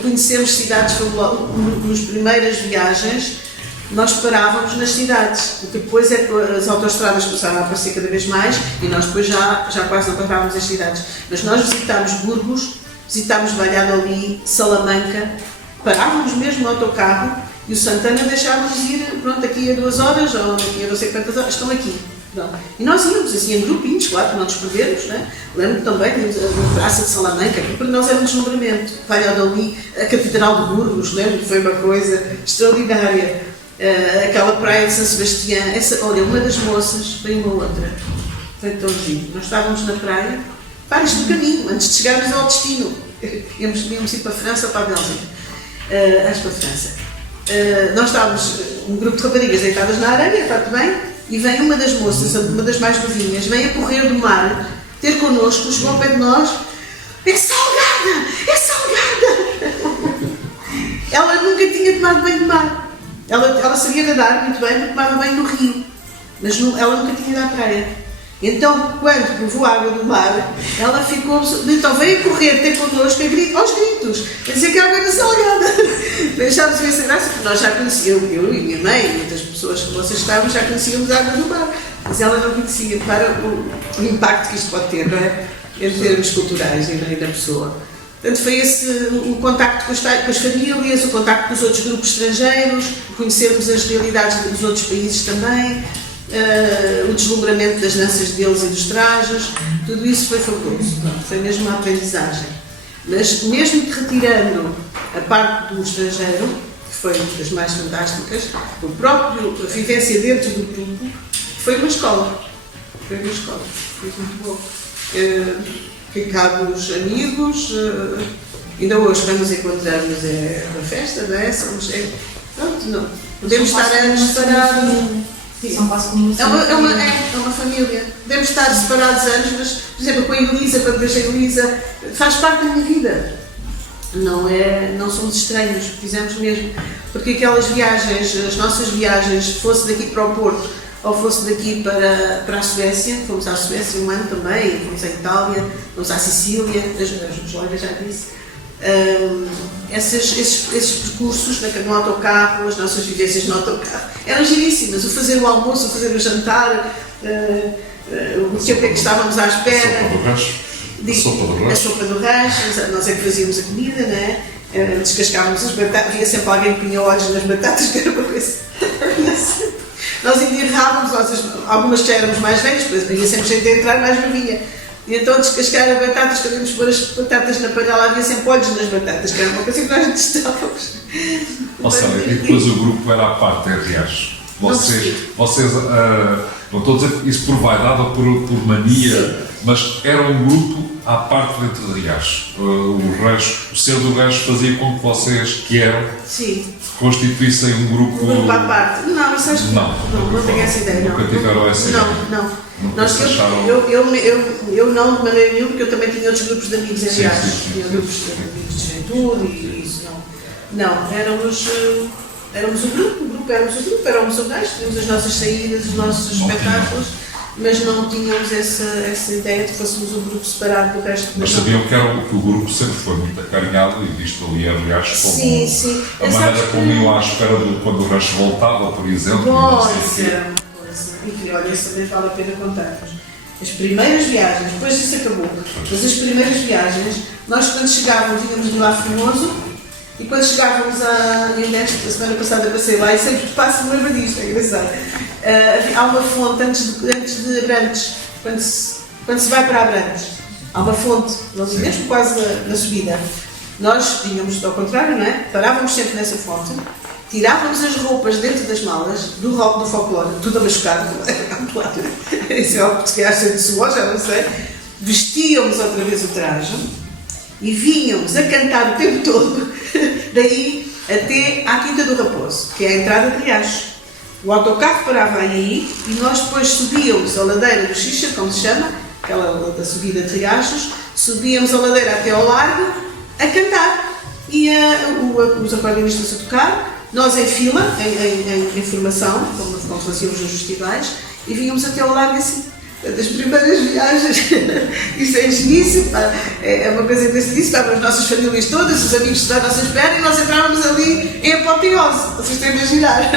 conhecemos cidades fabulosas, nas primeiras viagens nós parávamos nas cidades, depois é que as autoestradas começaram a aparecer cada vez mais e nós depois já quase não parávamos as cidades, mas nós visitámos Burgos, visitámos Valladolid, Salamanca, parávamos mesmo no autocarro e o Santana deixava-nos ir, pronto, aqui a 2 horas ou aqui a não sei quantas horas, estão aqui. Não. E nós íamos assim em grupinhos, claro, para não nos perdermos, né? Lembro-me também da Praça de Salamanca, que para nós era um deslumbramento. Valladolid, a Catedral de Burgos, lembro que foi uma coisa extraordinária. Aquela praia de São Sebastião, olha, uma das moças foi uma outra. Foi tão giro. Nós estávamos na praia, vários do caminho, antes de chegarmos ao destino. Íamos ir para a França ou para a Bélgica. Acho que para a França. Nós estávamos, um grupo de raparigas deitadas na areia, está tudo bem? E vem uma das moças, uma das mais novinhas, vem a correr do mar, ter connosco, chegou ao pé de nós, é salgada! É salgada! Ela nunca tinha tomado banho de mar. Ela sabia nadar muito bem, porque tomava banho no rio, mas ela nunca tinha ido à praia. Então, quando provou a água do mar, ela ficou, então veio a correr ter connosco aos gritos, a dizer que a água era salgada. Deixámos ver essa graça, porque nós já conhecíamos, eu e minha mãe e muitas pessoas que vocês estavam, já conhecíamos a água do mar, mas ela não conhecia, para o impacto que isto pode ter, não é? Em termos culturais e da pessoa. Portanto, foi esse o contacto com as famílias, o contacto com os outros grupos estrangeiros, conhecermos as realidades dos outros países também. O deslumbramento das danças deles e dos trajes, tudo isso foi fabuloso, foi mesmo uma aprendizagem. Mas mesmo que retirando a parte do estrangeiro, que foi das mais fantásticas, a vivência dentro do grupo foi uma escola. Foi muito bom. Ficámos amigos, ainda hoje quando nos encontramos é uma festa, não é? Pronto, não. Podemos estar anos separados. São quase como É uma família. Podemos estar separados anos, mas, por exemplo, com a Elisa, quando deixei a Elisa, faz parte da minha vida. Não somos estranhos, fizemos mesmo. Porque aquelas viagens, as nossas viagens, fosse daqui para o Porto ou fosse daqui para a Suécia, fomos à Suécia um ano também, fomos à Itália, fomos à Sicília, as colegas já disse. Esses percursos no autocarro, as nossas vivências no autocarro eram giríssimas. O fazer o almoço, o fazer o jantar, o que é que estávamos à espera. A sopa do rancho. A sopa do rancho, nós é que fazíamos a comida, não é? Descascávamos as batatas, havia sempre alguém que punha olhos nas batatas, que era uma coisa. Nós enterrávamos, algumas já éramos mais velhos, mas havia sempre gente a entrar mais novinha. E então descascar as batatas, quando íamos pôr as batatas na panela, havia sempre olhos nas batatas, que era uma coisa que nós detestávamos. Ou seja, e depois o grupo era a parte de Riacho. Vocês não estou a dizer isso por vaidade ou por mania, mas era um grupo à parte dentro de Riacho. O ser do Rancho fazia com que vocês, constituíssem um grupo... Um grupo à parte. Não, isso acho que não tenho essa ideia. Nunca tiveram essa ideia? Não. Acharam... Eu não de maneira nenhuma, porque eu também tinha outros grupos de amigos em Riacho. Tinha grupos de amigos de juventude e isso, não. Éramos o grupo, éramos o gajo, tínhamos as nossas saídas, os nossos espetáculos, mas não tínhamos essa ideia de que fôssemos um grupo separado do resto. Mas sabiam que o grupo sempre foi muito acarinhado e visto ali a Riacho como a maneira como iam à espera de quando o Rancho voltava, por exemplo. Isso era uma coisa. E que, olha, isso também vale a pena contar-vos. As primeiras viagens, depois disso acabou, mas as primeiras viagens, nós quando chegávamos, tínhamos de lá Formoso, e quando chegávamos a semana passada passei lá e sempre passo me lembro disto, é engraçado. Há uma fonte antes de Abrantes, quando se vai para Abrantes, há uma fonte, nós mesmo quase na subida. Nós tínhamos ao contrário, não é? Parávamos sempre nessa fonte, tirávamos as roupas dentro das malas, do rock do folclore, tudo a machucado, claro, esse é o português de suor, já não sei, vestíamos outra vez o traje e vínhamos a cantar o tempo todo, daí até à Quinta do Raposo, que é a entrada de Riacho. O autocarro parava aí e nós depois subíamos a ladeira do Xixa, como se chama, aquela da subida de Riachos, subíamos a ladeira até ao largo a cantar. E os acordeonistas a tocar, nós em fila, em formação, como fazíamos nos festivais, e vínhamos até ao largo assim. Das primeiras viagens, isso é geníssimo, é uma coisa engraçadíssima, estavam as nossas famílias todas, os amigos estavam à nossa espera e nós entrávamos ali em apoteose, vocês têm a imaginar,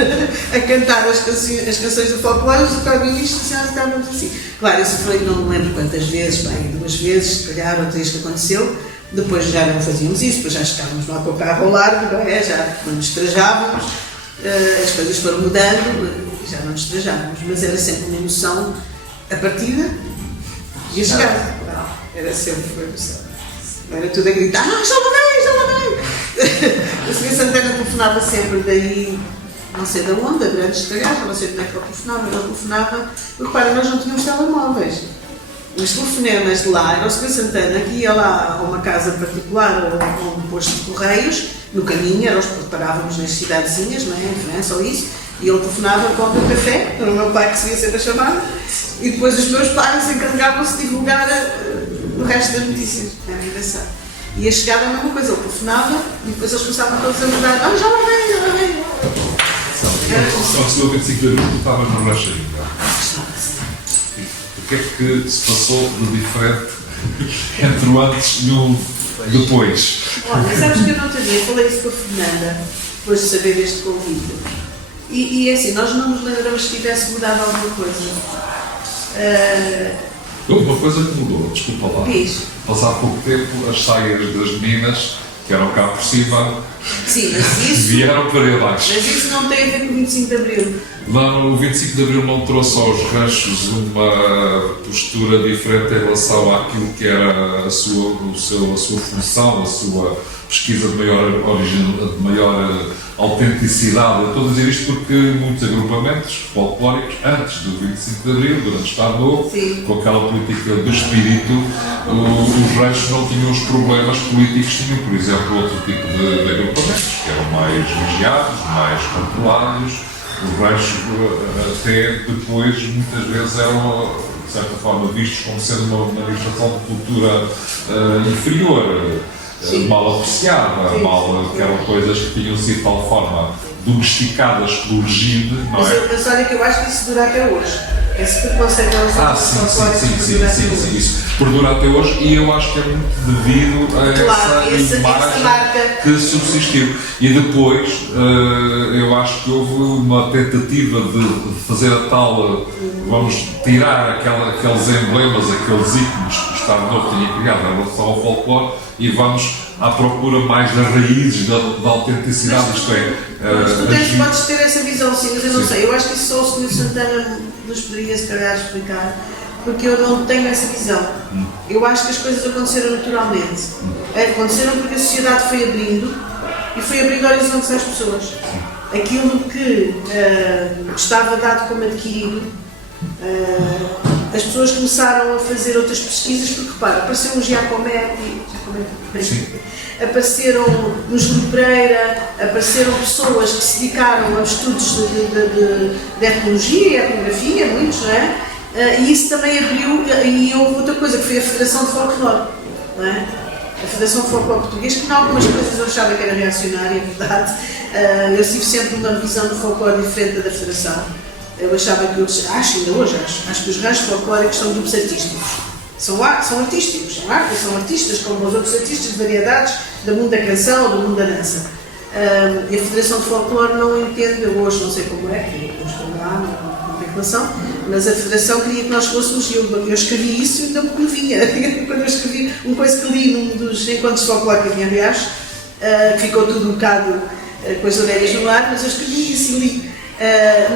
a cantar as canções do folclore, os acordeonistas e estávamos assim. Claro, isso foi, não me lembro quantas vezes, bem, 2 vezes, se calhar, ou 3 que aconteceu, depois já não fazíamos isso, depois já chegávamos no autocarro ao largo, não é? Já quando nos trajávamos, as coisas foram mudando, já não nos trajávamos, mas era sempre uma emoção. A partida e a chegada. Era sempre uma emoção. Era tudo a gritar, já lá vem! A Sra. Santana telefonava sempre, daí, não sei de onde, a grandes estragas, não sei de onde é que ela telefonava. Repara, nós não tínhamos telemóveis. Os telefonemas de lá, era a Sra. Santana que ia lá a uma casa particular ou a um posto de correios, no caminho, nós preparávamos nas cidadezinhas, não é? Em França ou isso, e ele telefonava para o café, era o meu pai que se ia sempre a chamar, e depois os meus pais encarregavam-se de divulgar o resto das notícias. Era engraçado. E a chegada é a mesma coisa, ele telefonava e depois eles começavam todos a mudar, já lá vem. Só que se o 25 de abril estava no Rancho ainda. O que é que se passou de diferente entre o antes e o depois? Olha, sabes que eu não outro dia falei isso com a Fernanda, depois de saber deste convite. E é assim, nós não nos lembramos se tivesse mudado alguma coisa. Houve uma coisa que mudou, desculpa lá. Diz. Passado pouco tempo, as saias das meninas, que eram cá por cima, sim, mas isso, vieram para aí baixo. Mas isso não tem a ver com o 25 de Abril. Não, o 25 de Abril não trouxe aos ranchos uma postura diferente em relação àquilo que era a sua função, a sua pesquisa de maior autenticidade. Eu estou a dizer isto porque muitos agrupamentos folclóricos, antes do 25 de Abril, durante o Estado Novo, com aquela política do espírito, os ranchos não tinham os problemas políticos, tinham, por exemplo, outro tipo de agrupamentos, que eram mais vigiados, mais controlados, Os ranchos até depois muitas vezes eram, de certa forma, vistos como sendo uma manifestação de cultura inferior, mal apreciada, que eram coisas que tinham sido de tal forma domesticadas pelo regime, não é? Mas olha que eu acho que isso dura até hoje. Esse preconceito sim, isso perdura até hoje e eu acho que é muito devido a essa imagem que subsistiu. E depois eu acho que houve uma tentativa de fazer a tal, vamos tirar aqueles emblemas, aqueles ícones que o Estado Novo tinha criado em relação ao folclore e vamos à procura mais das raízes, da autenticidade, isto é. Tu podes ter essa visão, sim, mas eu não sei. Eu acho que isso só o Sr. Santana nos poderia, se calhar, explicar, porque eu não tenho essa visão. Eu acho que as coisas aconteceram naturalmente. Aconteceram porque a sociedade foi abrindo e foi abrindo horizontes às pessoas. Aquilo que estava dado como adquirido, as pessoas começaram a fazer outras pesquisas, porque, repara, apareceu um Giacometti, apareceram no Júlio Pereira, apareceram pessoas que se dedicaram a estudos de etnologia e etnografia, muitos, não é? E isso também abriu, e houve outra coisa, que foi a Federação de Folclore, não é? A Federação de Folclore Português, que em algumas coisas eu achava que era reacionária, é verdade. Eu tive sempre uma visão do folclore diferente da Federação. Eu achava que, ainda hoje acho que os ranchos folclóricos são grupos artísticos. São artísticos, são artistas como os outros artistas de variedades do mundo da canção ou do mundo da dança. E a Federação de Folclore não entende, eu hoje não sei como é, porque não estou lá, não tem relação, mas a Federação queria que nós fôssemos, eu escrevi isso e ainda me vinha. Quando eu escrevi uma coisa que li num dos encontros de folclore que havia em Riacho, ficou tudo um bocado com as orelhas no ar, mas eu escrevi isso e li.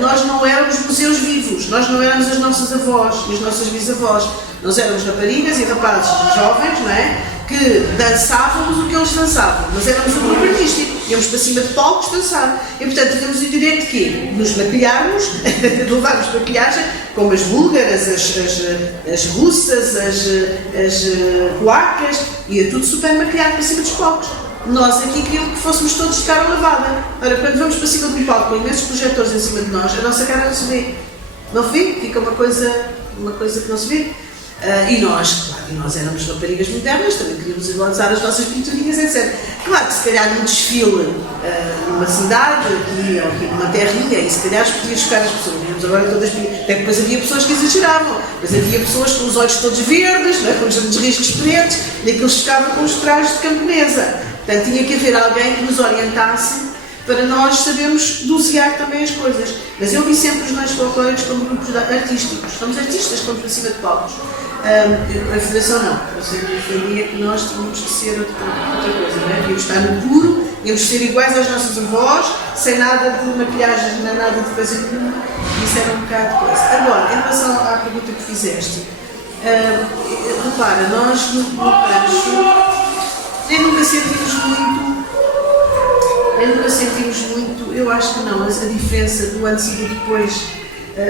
Nós não éramos museus vivos, nós não éramos as nossas avós e as nossas bisavós, nós éramos raparigas e rapazes jovens, não é? Que dançávamos o que eles dançavam, mas éramos um grupo artístico, íamos para cima de palcos dançar e portanto tínhamos o direito de quê? Nos maquilharmos, de levarmos maquilhagem, como as búlgaras, as russas, as polacas, ia tudo super maquilhado para cima dos palcos. Nós aqui queríamos que fôssemos todos de cara lavada. Ora, quando vamos para cima de um palco com imensos projetores em cima de nós, a nossa cara não se vê. Não vê? Fica uma coisa que não se vê. E nós éramos raparigas modernas, também queríamos igualizar as nossas pinturinhas, etc. Claro que se calhar num desfile numa cidade, aqui numa terrinha, e se calhar podia chocar as pessoas. Víamos agora todas, até que depois havia pessoas que exageravam, mas havia pessoas com os olhos todos verdes, não é? Com os riscos pretos, e aqueles ficavam com os trajes de camponesa. Portanto, tinha que haver alguém que nos orientasse para nós sabermos dosear também as coisas. Mas eu vi sempre os ranchos folclóricos como grupos artísticos. Somos artistas, estamos para cima de palcos. A Federação não. Eu sempre defendia que nós tínhamos que ser outra coisa, não é? Íamos estar no puro, íamos ser iguais às nossas avós, sem nada de maquilhagem, nem nada de coisa nenhuma. Isso era um bocado de coisa. Agora, em relação à pergunta que fizeste, repara, nós no rancho nem nunca sentimos muito, eu acho que não, a diferença do antes e do depois.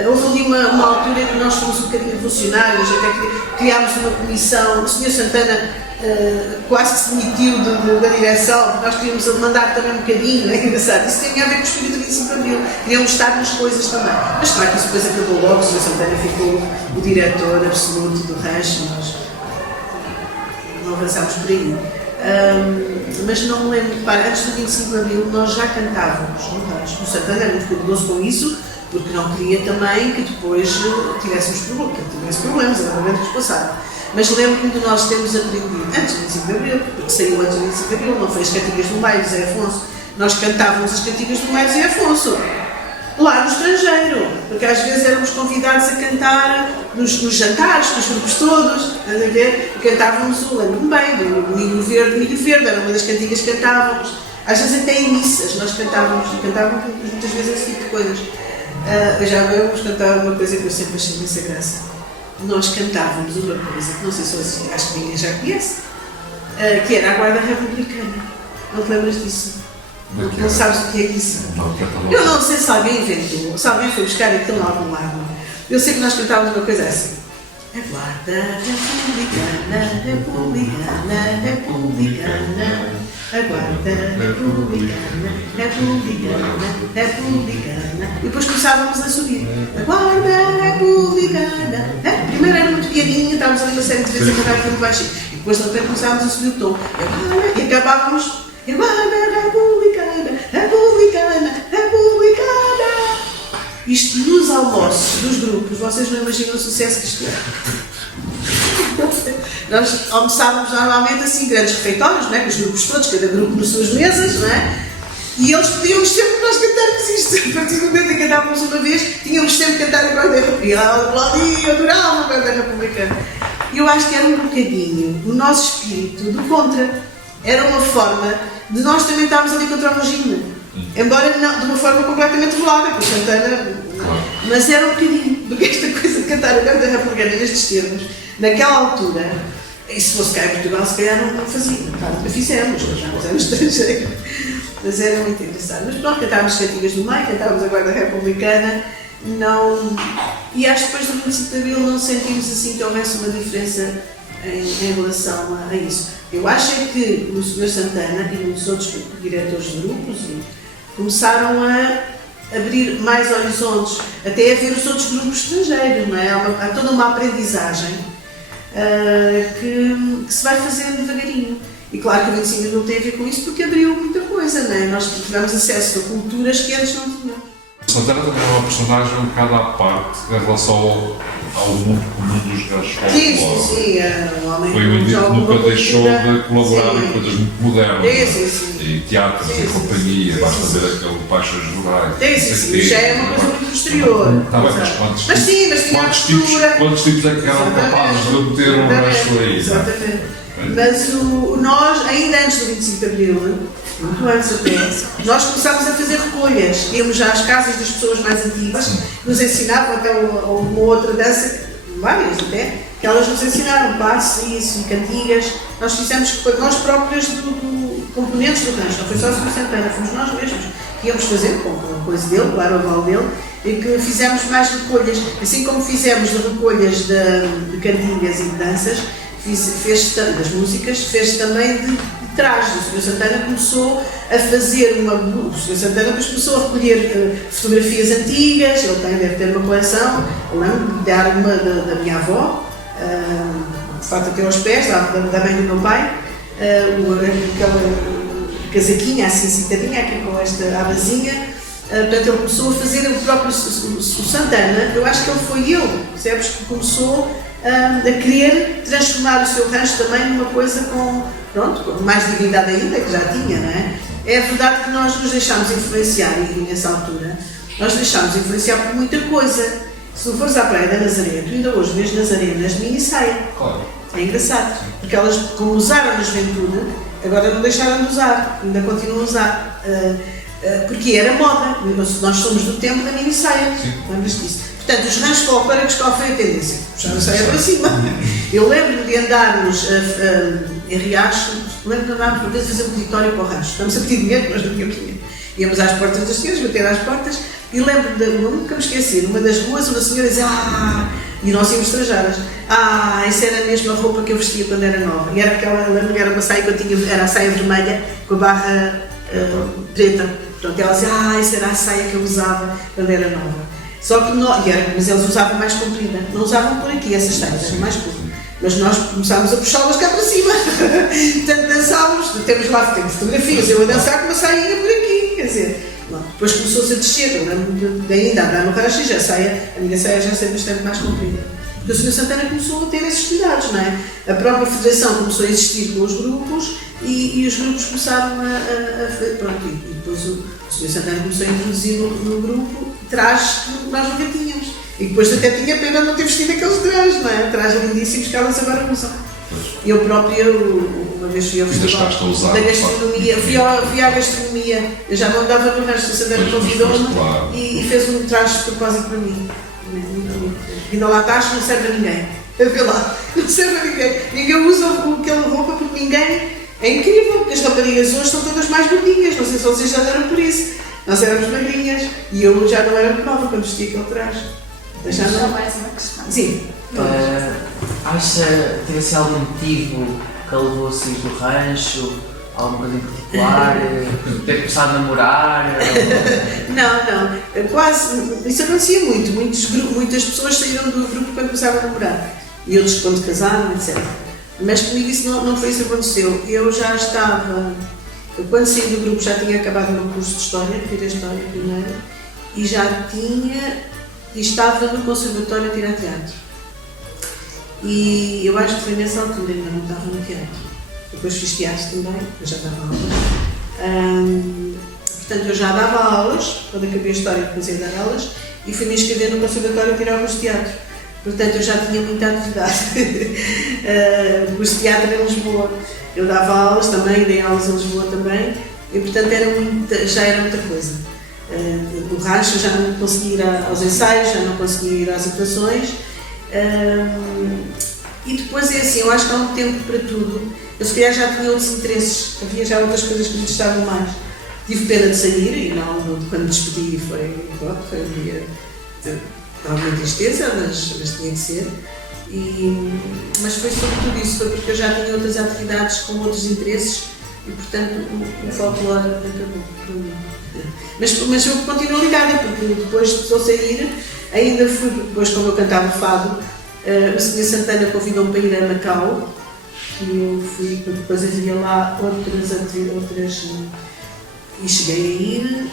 Houve ali uma altura em que nós fomos um bocadinho revolucionários, até que criámos uma comissão, o Sr. Santana quase que se demitiu da direção, nós queríamos mandar também um bocadinho, é engraçado, isso tem a ver com o espírito de 25 de Abril, queríamos estar nas coisas também. Mas claro que isso depois acabou logo, o Sr. Santana ficou o diretor absoluto do rancho, nós não avançámos por aí. Mas não me lembro, repara, antes do 25 de Abril nós já cantávamos no rancho. O Santana era muito cuidadoso com isso, porque não queria também que depois tivéssemos problemas, era realmente responsável. Mas lembro-me de nós termos aprendido antes do 25 de Abril, porque saiu antes do 25 de Abril, não foi as cantigas do Maio de Zé Afonso. Nós cantávamos as cantigas do Maio de Zé Afonso, lá no estrangeiro, porque às vezes éramos convidados a cantar nos jantares, com os grupos todos, estás a ver? E cantávamos o, lembro-me bem, do Milho Verde, era uma das cantigas que cantávamos. Às vezes até em missas nós cantávamos muitas vezes esse tipo de coisas. Já vamos cantar uma coisa que eu sempre achei muita graça. Nós cantávamos uma coisa que não sei se acho que ninguém já conhece, que era a Guarda Republicana. Não te lembras disso? Não sabes o que é isso? Eu não sei se alguém inventou, se alguém foi buscar aquilo em algum lado. Eu sei que nós cantávamos uma coisa assim. A Guarda Republicana, Republicana, Republicana, a guarda republicana, republicana, republicana. E depois começávamos a subir. A guarda republicana. Primeiro era muito piadinha, estávamos ali uma série de vezes a cantar aquilo baixinho. E depois de repente começávamos a subir o tom. E acabávamos. A guarda republicana, republicana, republicana. Isto nos almoços dos grupos, vocês não imaginam o sucesso que isto é. Nós almoçávamos normalmente assim, grandes refeitórios, não é? Com os grupos todos, cada grupo nas suas mesas, não é? E eles pediam-nos sempre que nós cantáramos isto. A partir do momento em que cantávamos uma vez, tínhamos sempre que cantar a Guarda Republicana. E ela aplaudia, adorava a Guarda Republicana. E eu acho que era um bocadinho o nosso espírito do contra. Era uma forma de nós também estarmos ali contra o regime. Embora não, de uma forma completamente velada, porque Santana. Mas era um bocadinho. Porque esta coisa de cantar a Guarda Republicana nestes termos, naquela altura, e se fosse cá em Portugal, se calhar não fazia. Nunca fizemos, cantámos no estrangeiro. Mas era muito engraçado. Mas pronto, cantávamos cantigas do meio, cantávamos a Guarda Republicana. Não... E acho que depois do 25 de Abril não sentimos assim que houvesse uma diferença em relação a isso. Eu acho é que o Sr. Santana e muitos outros diretores de grupos começaram a abrir mais horizontes, até a ver os outros grupos estrangeiros, não é? Há toda uma aprendizagem que se vai fazendo devagarinho. E claro que o 25 de Abril tem a ver com isso porque abriu muita coisa, não é? Nós tivemos acesso a culturas que antes não tínhamos. Santana também é uma personagem um bocado à parte em relação ao mundo comum dos gajos folclore. Sim, era um homem foi um indivíduo que nunca deixou de colaborar sim. em coisas muito modernas. Sim. E teatros e companhia, basta ver aquele Baixas Rurais. Sim, já é uma coisa muito posterior. Está bem, mas mas tinha a quantos tipos é que eram capazes de meter um resto aí? Exatamente. Mas nós, ainda antes do 25 de Abril, muito antes até, nós começámos a fazer recolhas. Íamos já às casas das pessoas mais antigas, que nos ensinavam até uma outra dança, várias até, que elas nos ensinaram passos e isso, e cantigas. Nós fizemos nós próprios componentes do rancho, não foi só o Sr. Santana, fomos nós mesmos que íamos fazer com a coisa dele, claro, o aval dele, e que fizemos mais recolhas, assim como fizemos de recolhas de cantigas e de danças, fez das músicas, fez também de trajes. O Sr. Santana começou a fazer o Sr. Santana depois começou a recolher fotografias antigas, ele deve ter uma coleção, eu lembro de dar uma da minha avó, de facto até aos pés, da mãe do meu pai, aquela casaquinha assim citadinha, aqui com esta abazinha. Portanto, ele começou a fazer o próprio o Santana. Eu acho que ele foi ele, percebes, que começou a querer transformar o seu rancho também numa coisa com mais dignidade ainda, que já tinha, não é? É verdade que nós nos deixámos influenciar, e nessa altura, nós deixámos influenciar por muita coisa. Se não fores à Praia da Nazaré, tu ainda hoje vês Nazarenas de mini saia. Claro. É engraçado, porque elas, como usaram na juventude, agora não deixaram de usar, ainda continuam a usar. Porque era moda, nós somos do tempo da mini saia, lembras disso? Portanto, os ranchos folclóricos, qual foi a tendência? Puxar a saia para cima. Eu lembro-me de andarmos em Riacho, lembro de andarmos por vezes a fazer um peditório para o rancho. Estamos a pedir dinheiro, nós não tínhamos dinheiro. Íamos às portas das senhoras, bater às portas, e lembro-me, nunca me esqueci, numa das ruas, uma senhora dizia, e nós íamos trajadas. Essa era a mesma roupa que eu vestia quando era nova. E era aquela, lembro-me, era uma saia que eu tinha, era a saia vermelha com a barra preta. Portanto, ela dizia, essa era a saia que eu usava quando era nova. Só que mas eles usavam mais comprida, não usavam por aqui essas saias, eram mais curtas. Mas nós começámos a puxá-las cá para cima. Portanto, dançávamos, temos fotografias, eu a dançar com uma sainha por aqui, quer dizer. Depois começou-se a descer, eu lembro de ainda andar no rancho e a minha saia já ser bastante mais comprida. Porque o Sr. Santana começou a ter esses cuidados, não é? A própria federação começou a existir com os grupos e os grupos começaram e depois o Sr. Santana começou a introduzir no grupo trajes que nós nunca tínhamos. E depois até tinha pena não ter vestido aqueles trajes, não é? Trajes lindíssimos que elas agora usam. Eu própria, uma vez fui ao festival da gastronomia, fui à gastronomia, eu já não andava no resto, o Santana convidou-me e fez um traje de propósito para mim. Ainda lá estás, não serve a ninguém. Vê lá, não serve a ninguém. Ninguém usa aquela roupa porque ninguém. É incrível, porque as raparigas hoje estão todas mais gordinhas, não sei se vocês já deram por isso. Nós éramos magrinhas e eu já não era nova quando vestia aquele traje. Já não é mais uma questão. Sim. Acha que teve algum motivo que a levou a sair do rancho? Alguma coisa em particular? Ter começado a namorar? Não, quase, isso acontecia muito, muitas pessoas saíram do grupo quando começaram a namorar e outros quando casaram, etc. Mas comigo isso não foi isso que aconteceu. Eu já estava, quando saí do grupo já tinha acabado o meu curso de História, tirei História primeiro, e estava no Conservatório a tirar teatro. E eu acho que foi nessa altura, ainda não estava no teatro. Depois fiz teatro também, eu já dava aulas. Portanto, eu já dava aulas, quando acabei a História comecei a dar aulas, e fui me inscrever no Conservatório a tirar o curso de teatro. Portanto, eu já tinha muita atividade. O curso de teatro em Lisboa. Eu dava aulas também, dei aulas em Lisboa também, e portanto já era muita coisa. Do rancho já não conseguia ir aos ensaios, já não conseguia ir às atuações. E depois é assim, eu acho que há um tempo para tudo. Eu se calhar já tinha outros interesses, havia já outras coisas que me interessavam mais. Tive pena de sair e não, quando me despedi foi um dia de alguma tristeza, mas tinha que ser. Mas foi sobretudo isso, foi porque eu já tinha outras atividades com outros interesses e portanto o folclore acabou para mim. Mas eu continuo ligada, porque depois de eu sair, ainda fui, depois como eu cantava fado, o Sr. Santana convidou-me para ir a Macau, e eu fui, depois havia lá outras e cheguei a ir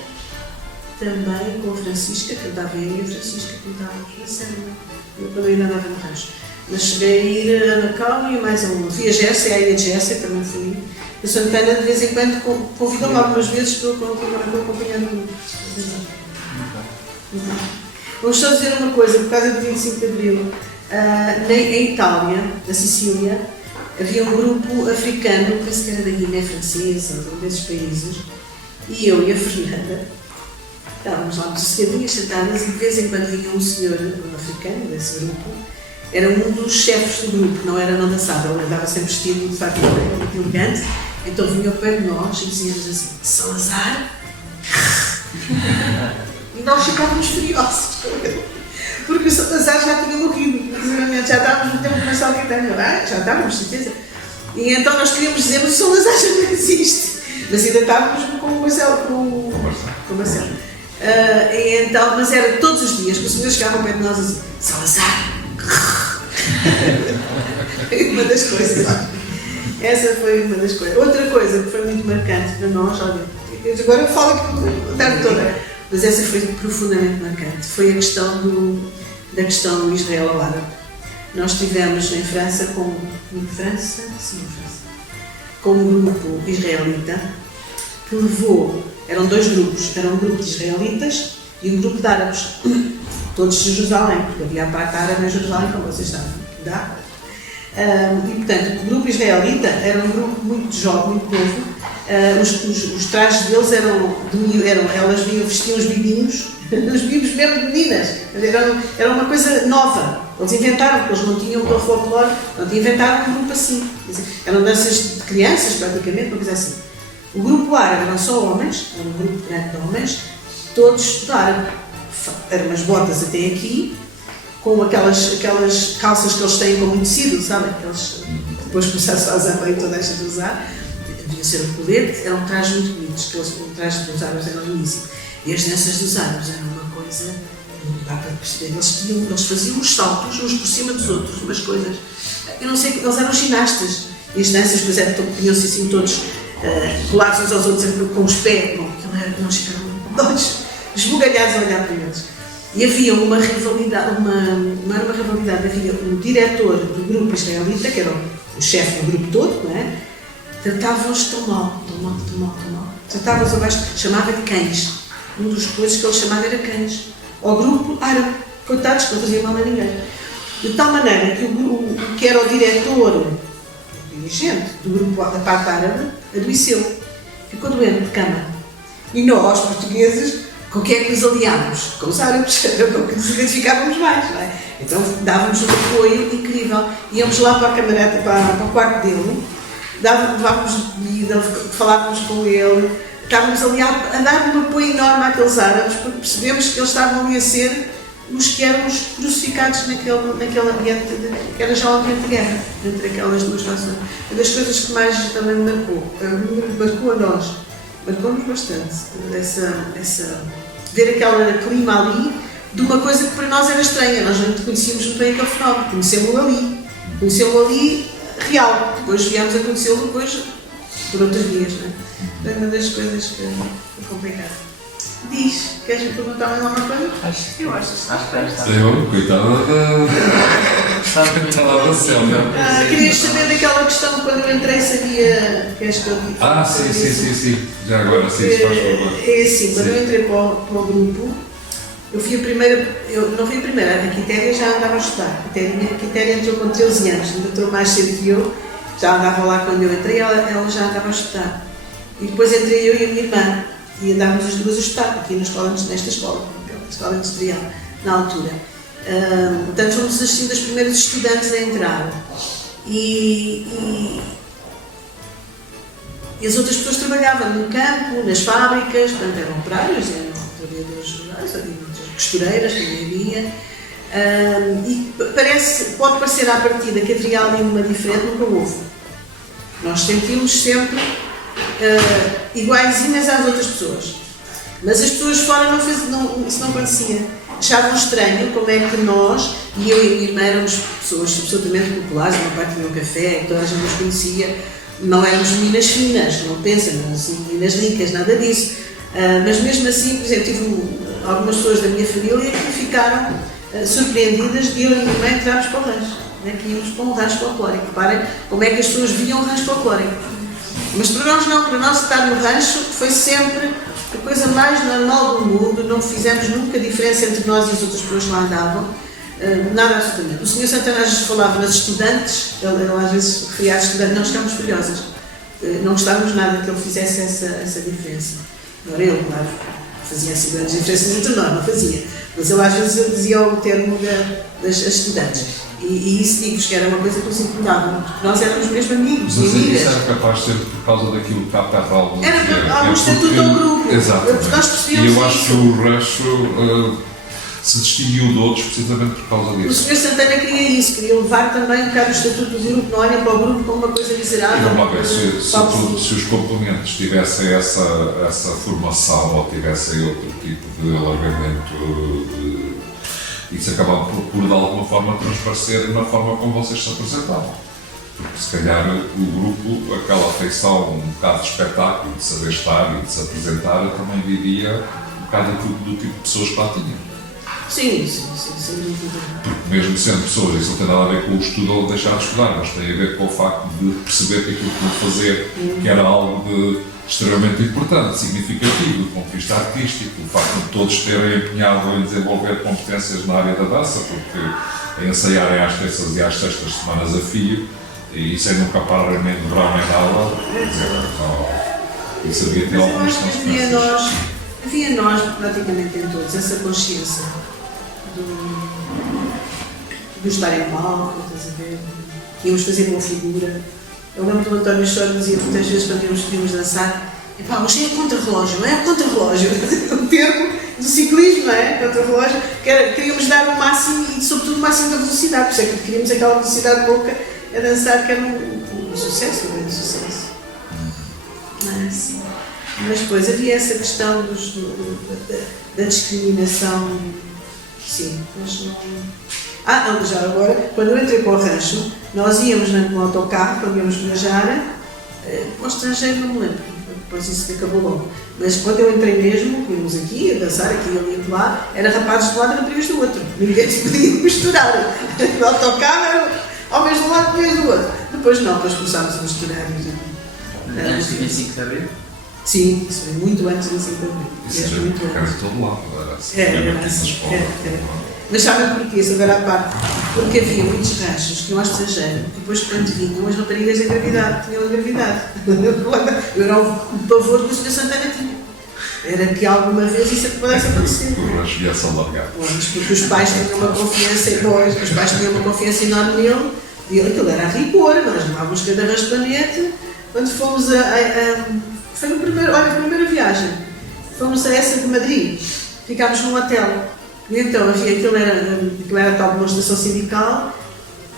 também com a Francisca, cantava eu e a Francisca cantava a Sandra, eu também ainda andava no rancho. Mas cheguei a ir a Macau e mais a uma. Fui a Jéssica, a ilha de Jéssica também fui. A Santana de vez em quando convidou-me algumas vezes para eu acompanhar o grupo. Vamos só dizer uma coisa, por causa do 25 de Abril. Em Itália, na Sicília, havia um grupo africano, penso que era da Guiné Francesa, ou desses países, e eu e a Fernanda estávamos lá muito sossegadinhas, sentadas, e de vez em quando vinha um senhor africano desse grupo. Era um dos chefes do grupo, não dançava, ele andava sempre vestido de fato muito elegante, então vinha ao pé de nós e dizíamos assim, Salazar? E nós ficávamos furiosos com ele, porque o Salazar já tinha morrido, já estávamos no tempo começou a gritar, já estávamos, certeza. E então nós queríamos dizer, mas o Salazar já não existe, mas ainda estávamos com o Marcelo. Então, mas era todos os dias que o senhor chegava ao pé de nós e dizia, Salazar! Uma das coisas. Essa foi uma das coisas. Outra coisa que foi muito marcante para nós, olha, agora eu falo aqui a tarde toda, mas essa foi profundamente marcante, foi a questão da questão israelo-árabe. Nós estivemos em França com um grupo israelita que levou, eram dois grupos, era um grupo de israelitas e um grupo de árabes. Todos de Jerusalém, porque havia a parte árabe em Jerusalém, como vocês sabem, dá? E portanto, o grupo israelita era um grupo muito jovem, muito novo. Os trajes deles elas vestiam os bibinhos, os bibos mesmo de meninas. Era uma coisa nova. Eles inventaram, porque eles não tinham o folclore, inventaram um grupo assim. Eram danças de crianças, praticamente, uma coisa assim. O grupo árabe eram só homens, era um grupo grande de homens, todos de árabe. Eram umas botas até aqui, com aquelas calças que eles têm com muito tecido, sabem? Aqueles depois começaram a usar bem, toda a gente a usar. Devia ser um colete, eram trajes muito bonitos, o traje dos árabes era lindíssimo. E as danças dos árabes eram uma coisa, não dá para perceber, eles faziam uns saltos uns por cima dos outros, umas coisas. Eu não sei, eles eram ginastas. E as danças, por exemplo, tinham-se assim todos colados uns aos outros com os pés. Bom, nós ficávamos esbugalhados a olhar para eles. E havia uma rivalidade, não era uma rivalidade, havia um diretor do grupo israelita, que era o chefe do grupo todo, não é? Tratava-os tão mal. Tratava-os abaixo, chamava-lhe cães. Um dos coisas que ele chamava era cães. Ao grupo árabe, coitados, que não faziam mal a ninguém. De tal maneira que o que era o diretor, o dirigente do grupo da parte árabe, adoeceu. Ficou doente de cama. E nós, portugueses, com quem é que nos aliámos? Com os árabes, com que nos identificávamos mais, não é? Então dávamos um apoio incrível. Íamos lá para a camarada, para o quarto dele, levávamos bebida, falávamos com ele, estávamos ali a dar um apoio enorme àqueles árabes, porque percebemos que eles estavam ali a ser os que éramos crucificados naquele ambiente, que era já um ambiente de guerra, entre aquelas duas fações. Uma das coisas que mais também me marcou a nós, marcou-nos bastante, ver aquele clima ali, de uma coisa que para nós era estranha, nós não conhecíamos muito bem aquele fenómeno, conhecemos-lo ali real, depois viemos a conhecê-lo depois por outras vias, não é? Foi uma das coisas que foi complicado. Diz, queres me perguntar mais alguma coisa? Eu acho que está. Eu, coitada da Célia. Querias saber daquela questão quando eu entrei, sabia. Queres que eu diga? Sim. Já agora, sim, se faz favor. É assim, quando eu entrei para o grupo, eu fui a primeira. Eu não fui a primeira, a Quitéria já andava a estudar. A Quitéria entrou com 13 anos, ainda entrou mais cedo que eu, já andava lá quando eu entrei, ela já andava a estudar. E depois entrei eu e a minha irmã. E andávamos as duas a estudar aqui nesta escola, escola industrial, na altura. Portanto, fomos assim das primeiras estudantes a entrar. E as outras pessoas trabalhavam no campo, nas fábricas, portanto, eram operários, eram trabalhadores rurais, havia muitas costureiras, também havia. E pode parecer à partida que havia ali uma diferente, nunca houve. Nós sentimos sempre iguaizinhas às outras pessoas, mas as pessoas fora isso não acontecia, achavam estranho como é que nós, e eu e a minha irmã éramos pessoas absolutamente populares, o meu pai tinha um café, toda a gente nos conhecia, não éramos meninas finas, não pensam, não assim, meninas ricas, nada disso, mas mesmo assim, por exemplo, tive algumas pessoas da minha família que ficaram surpreendidas de eu e a minha irmã entrarmos para o rancho, né, que íamos para um rancho folclórico. Reparem como é que as pessoas viam o rancho folclórico. Mas para nós não, para nós estar no rancho foi sempre a coisa mais normal do mundo, não fizemos nunca diferença entre nós e as outras pessoas que lá andavam, nada absolutamente. O Sr. Santana às vezes falava nas estudantes, ele às vezes referia às estudantes, nós ficámos furiosas, não gostávamos nada que ele fizesse essa diferença. Agora ele, claro, fazia assim grandes diferenças entre nós, não fazia, mas ele às vezes dizia o termo das estudantes. E isso digo-vos que era uma coisa que nos incomodava, porque nós éramos mesmo amigos e amigas. Isso era capaz de ser por causa daquilo que estava algum Era um estatuto ao grupo. Exatamente. Nós percebíamos e eu acho isso. que o rancho se distinguiu de outros precisamente por causa O disso. Sr. Santana queria isso, queria levar também um bocado o estatuto do grupo, não olhem para o grupo como uma coisa miserável. E vamos lá ver, se os componentes tivessem essa formação ou tivessem outro tipo de alargamento, isso acabava por de alguma forma transparecer na forma como vocês se apresentavam. Porque se calhar o grupo, aquela afeição um bocado de espetáculo, de saber estar e de se apresentar, também vivia um bocado do tipo de pessoas que lá tinham. Sim, sem dúvida. Porque mesmo sendo pessoas, isso não tem nada a ver com o estudo ou deixar de estudar, mas tem a ver com o facto de perceber que aquilo que vão fazer que era algo extremamente importante, significativo, do ponto de vista artístico, o facto de todos terem empenhado em desenvolver competências na área da dança, porque ensaiarem às terças e às sextas semanas a fio, e sem nunca parar nem de verão nem de aula, quer dizer, isso havia de ter Mas eu algumas acho que consequências. havia nós praticamente em todos essa consciência do estar em palco, estás a ver? Íamos fazer uma figura. Eu lembro do António Choro dizia muitas vezes quando íamos dançar: epá, mas é contra-relógio, não é contra-relógio? O termo do ciclismo, não é? Contra-relógio, queríamos dar o máximo e, sobretudo, o máximo da velocidade, por isso é que queríamos aquela velocidade pouca a dançar, que era um sucesso, um grande sucesso. Mas depois havia essa questão da discriminação, sim, mas não. Não, já agora, quando eu entrei para o rancho, nós íamos no autocarro, quando íamos viajar, para o estrangeiro, não me lembro, depois isso acabou logo. Mas quando eu entrei mesmo, íamos aqui a dançar, aqui ali e lá, era rapazes de um lado e raparigas do outro. Ninguém se podia misturar. No autocarro era homens de um lado e mulheres do outro. Depois não, depois começámos a misturar. Antes de 25 de Abril? Sim, isso foi muito antes do 25 de Abril. Isso era muito era de todo lado, era assim, Era aqui na assim, escola. era. Mas sabem porquê? Isso agora à parte. Porque havia muitos ranchos que iam ao estrangeiro e depois, quando vinham, as raparigas tinham engravidado. Eu era o pavor que o Sr. Santana tinha. Era que alguma vez isso pudesse acontecer. O rancho viesse a largar. Pois, porque os pais tinham uma confiança, os pais tinham uma confiança enorme nele, e aquilo era a rigor, nós levávamos cada raspanete. Quando fomos foi a primeira viagem, fomos a essa de Madrid, ficámos num hotel E então havia, aquilo era a tal demonstração sindical,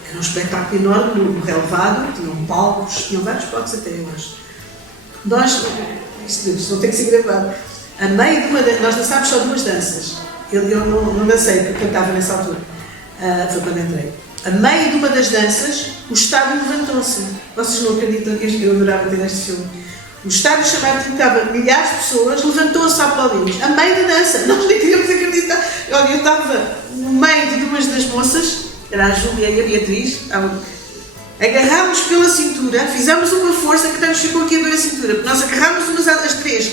que era um espetáculo enorme no relevado, tinham palcos, tinham vários palcos até, eu acho. Nós, isto não tem que ser gravado, a meio de uma nós dançámos só 2 danças. Eu não dancei, porque eu cantava nessa altura, foi quando entrei. A meio de uma das danças, o estádio levantou-se. Vocês não acreditam que eu adorava ter este filme. O estádio chamado que estava milhares de pessoas, levantou-se a aplaudir. A meio da dança, nós nem queríamos acreditar. Olha, eu estava no meio de 2 das moças, era a Júlia e a Beatriz, agarrámos pela cintura, fizemos uma força que até nos ficou aqui a ver a cintura, porque nós agarrámos umas às 3.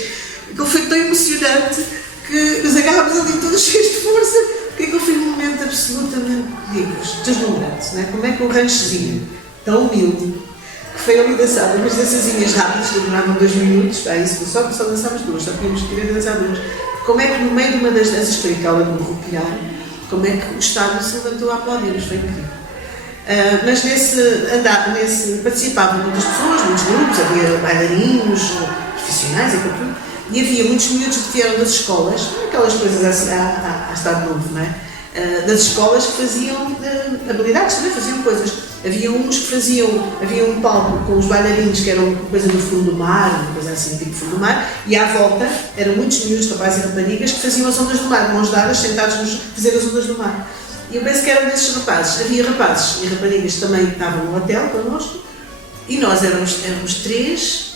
Aquilo foi tão emocionante que nos agarrámos ali todos cheios de força, porque aquilo foi um momento absolutamente, deslumbrante, não é? Como é que o ranchozinho, tão humilde, que foi ali dançado, umas dançazinhas rápidas, que demoravam 2 minutos, isso, só dançámos 2, só tínhamos que querer dançar 2. Como é que no meio de uma das danças, foi aquela de me roquear, como é que o estádio se levantou a aplaudir, foi incrível. Mas nesse participavam muitas pessoas, muitos grupos, havia bailarinos, profissionais e tudo, e havia muitos miúdos que vieram das escolas, aquelas coisas assim, a Estado Novo, não é? Das escolas que faziam habilidades, também faziam coisas. Havia uns que havia um palco com os bailarinos que eram uma coisa no fundo do mar, uma coisa assim, tipo fundo do mar, e à volta eram muitos miúdos, rapazes e raparigas, que faziam as ondas do mar, de mãos dadas, sentados a fazer as ondas do mar. E eu penso que eram desses rapazes. Havia rapazes e raparigas que também estavam no hotel connosco, e nós éramos 3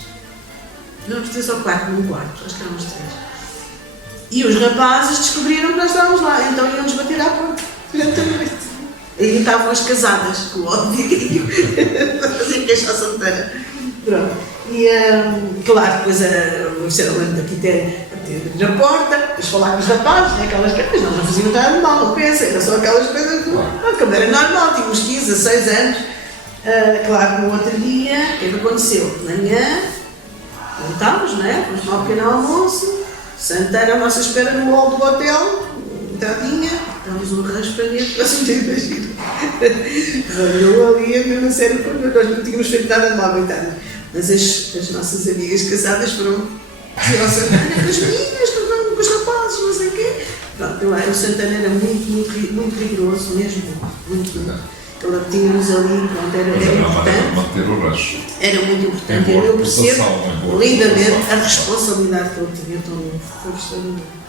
ou 4 num quarto, acho que éramos 3. E os rapazes descobriram que nós estávamos lá, então iam-nos bater à porta durante a noite. Aí estavam as casadas, com o óbvio, faziam queixar Santana. Pronto. E, claro, depois o Serolano daqui ter na porta, depois falar com os rapazes, né, aquelas coisas, nós não fazíamos nada de mal, não pensa, era só aquelas coisas, como era normal, tínhamos 15, 16 anos. Claro que no outro dia, o que é que aconteceu? De manhã, voltámos, não é? Fomos tomar um pequeno almoço, Santana à nossa espera no hall do hotel, entradinha, damos um raspanete, assim, não imagino. Ralhou ali, a mesma sério, nós não tínhamos feito nada de mal, coitada. Mas as nossas amigas casadas foram dizer ao Santana, as meninas, com os rapazes, não sei o quê. Pronto, o Santana era muito rigoroso mesmo, muito. Ele tinha-nos ali, pronto, era importante. Manter o rancho. Era muito importante. Eu percebo lindamente a responsabilidade que ele tinha, tão foi extraordinário.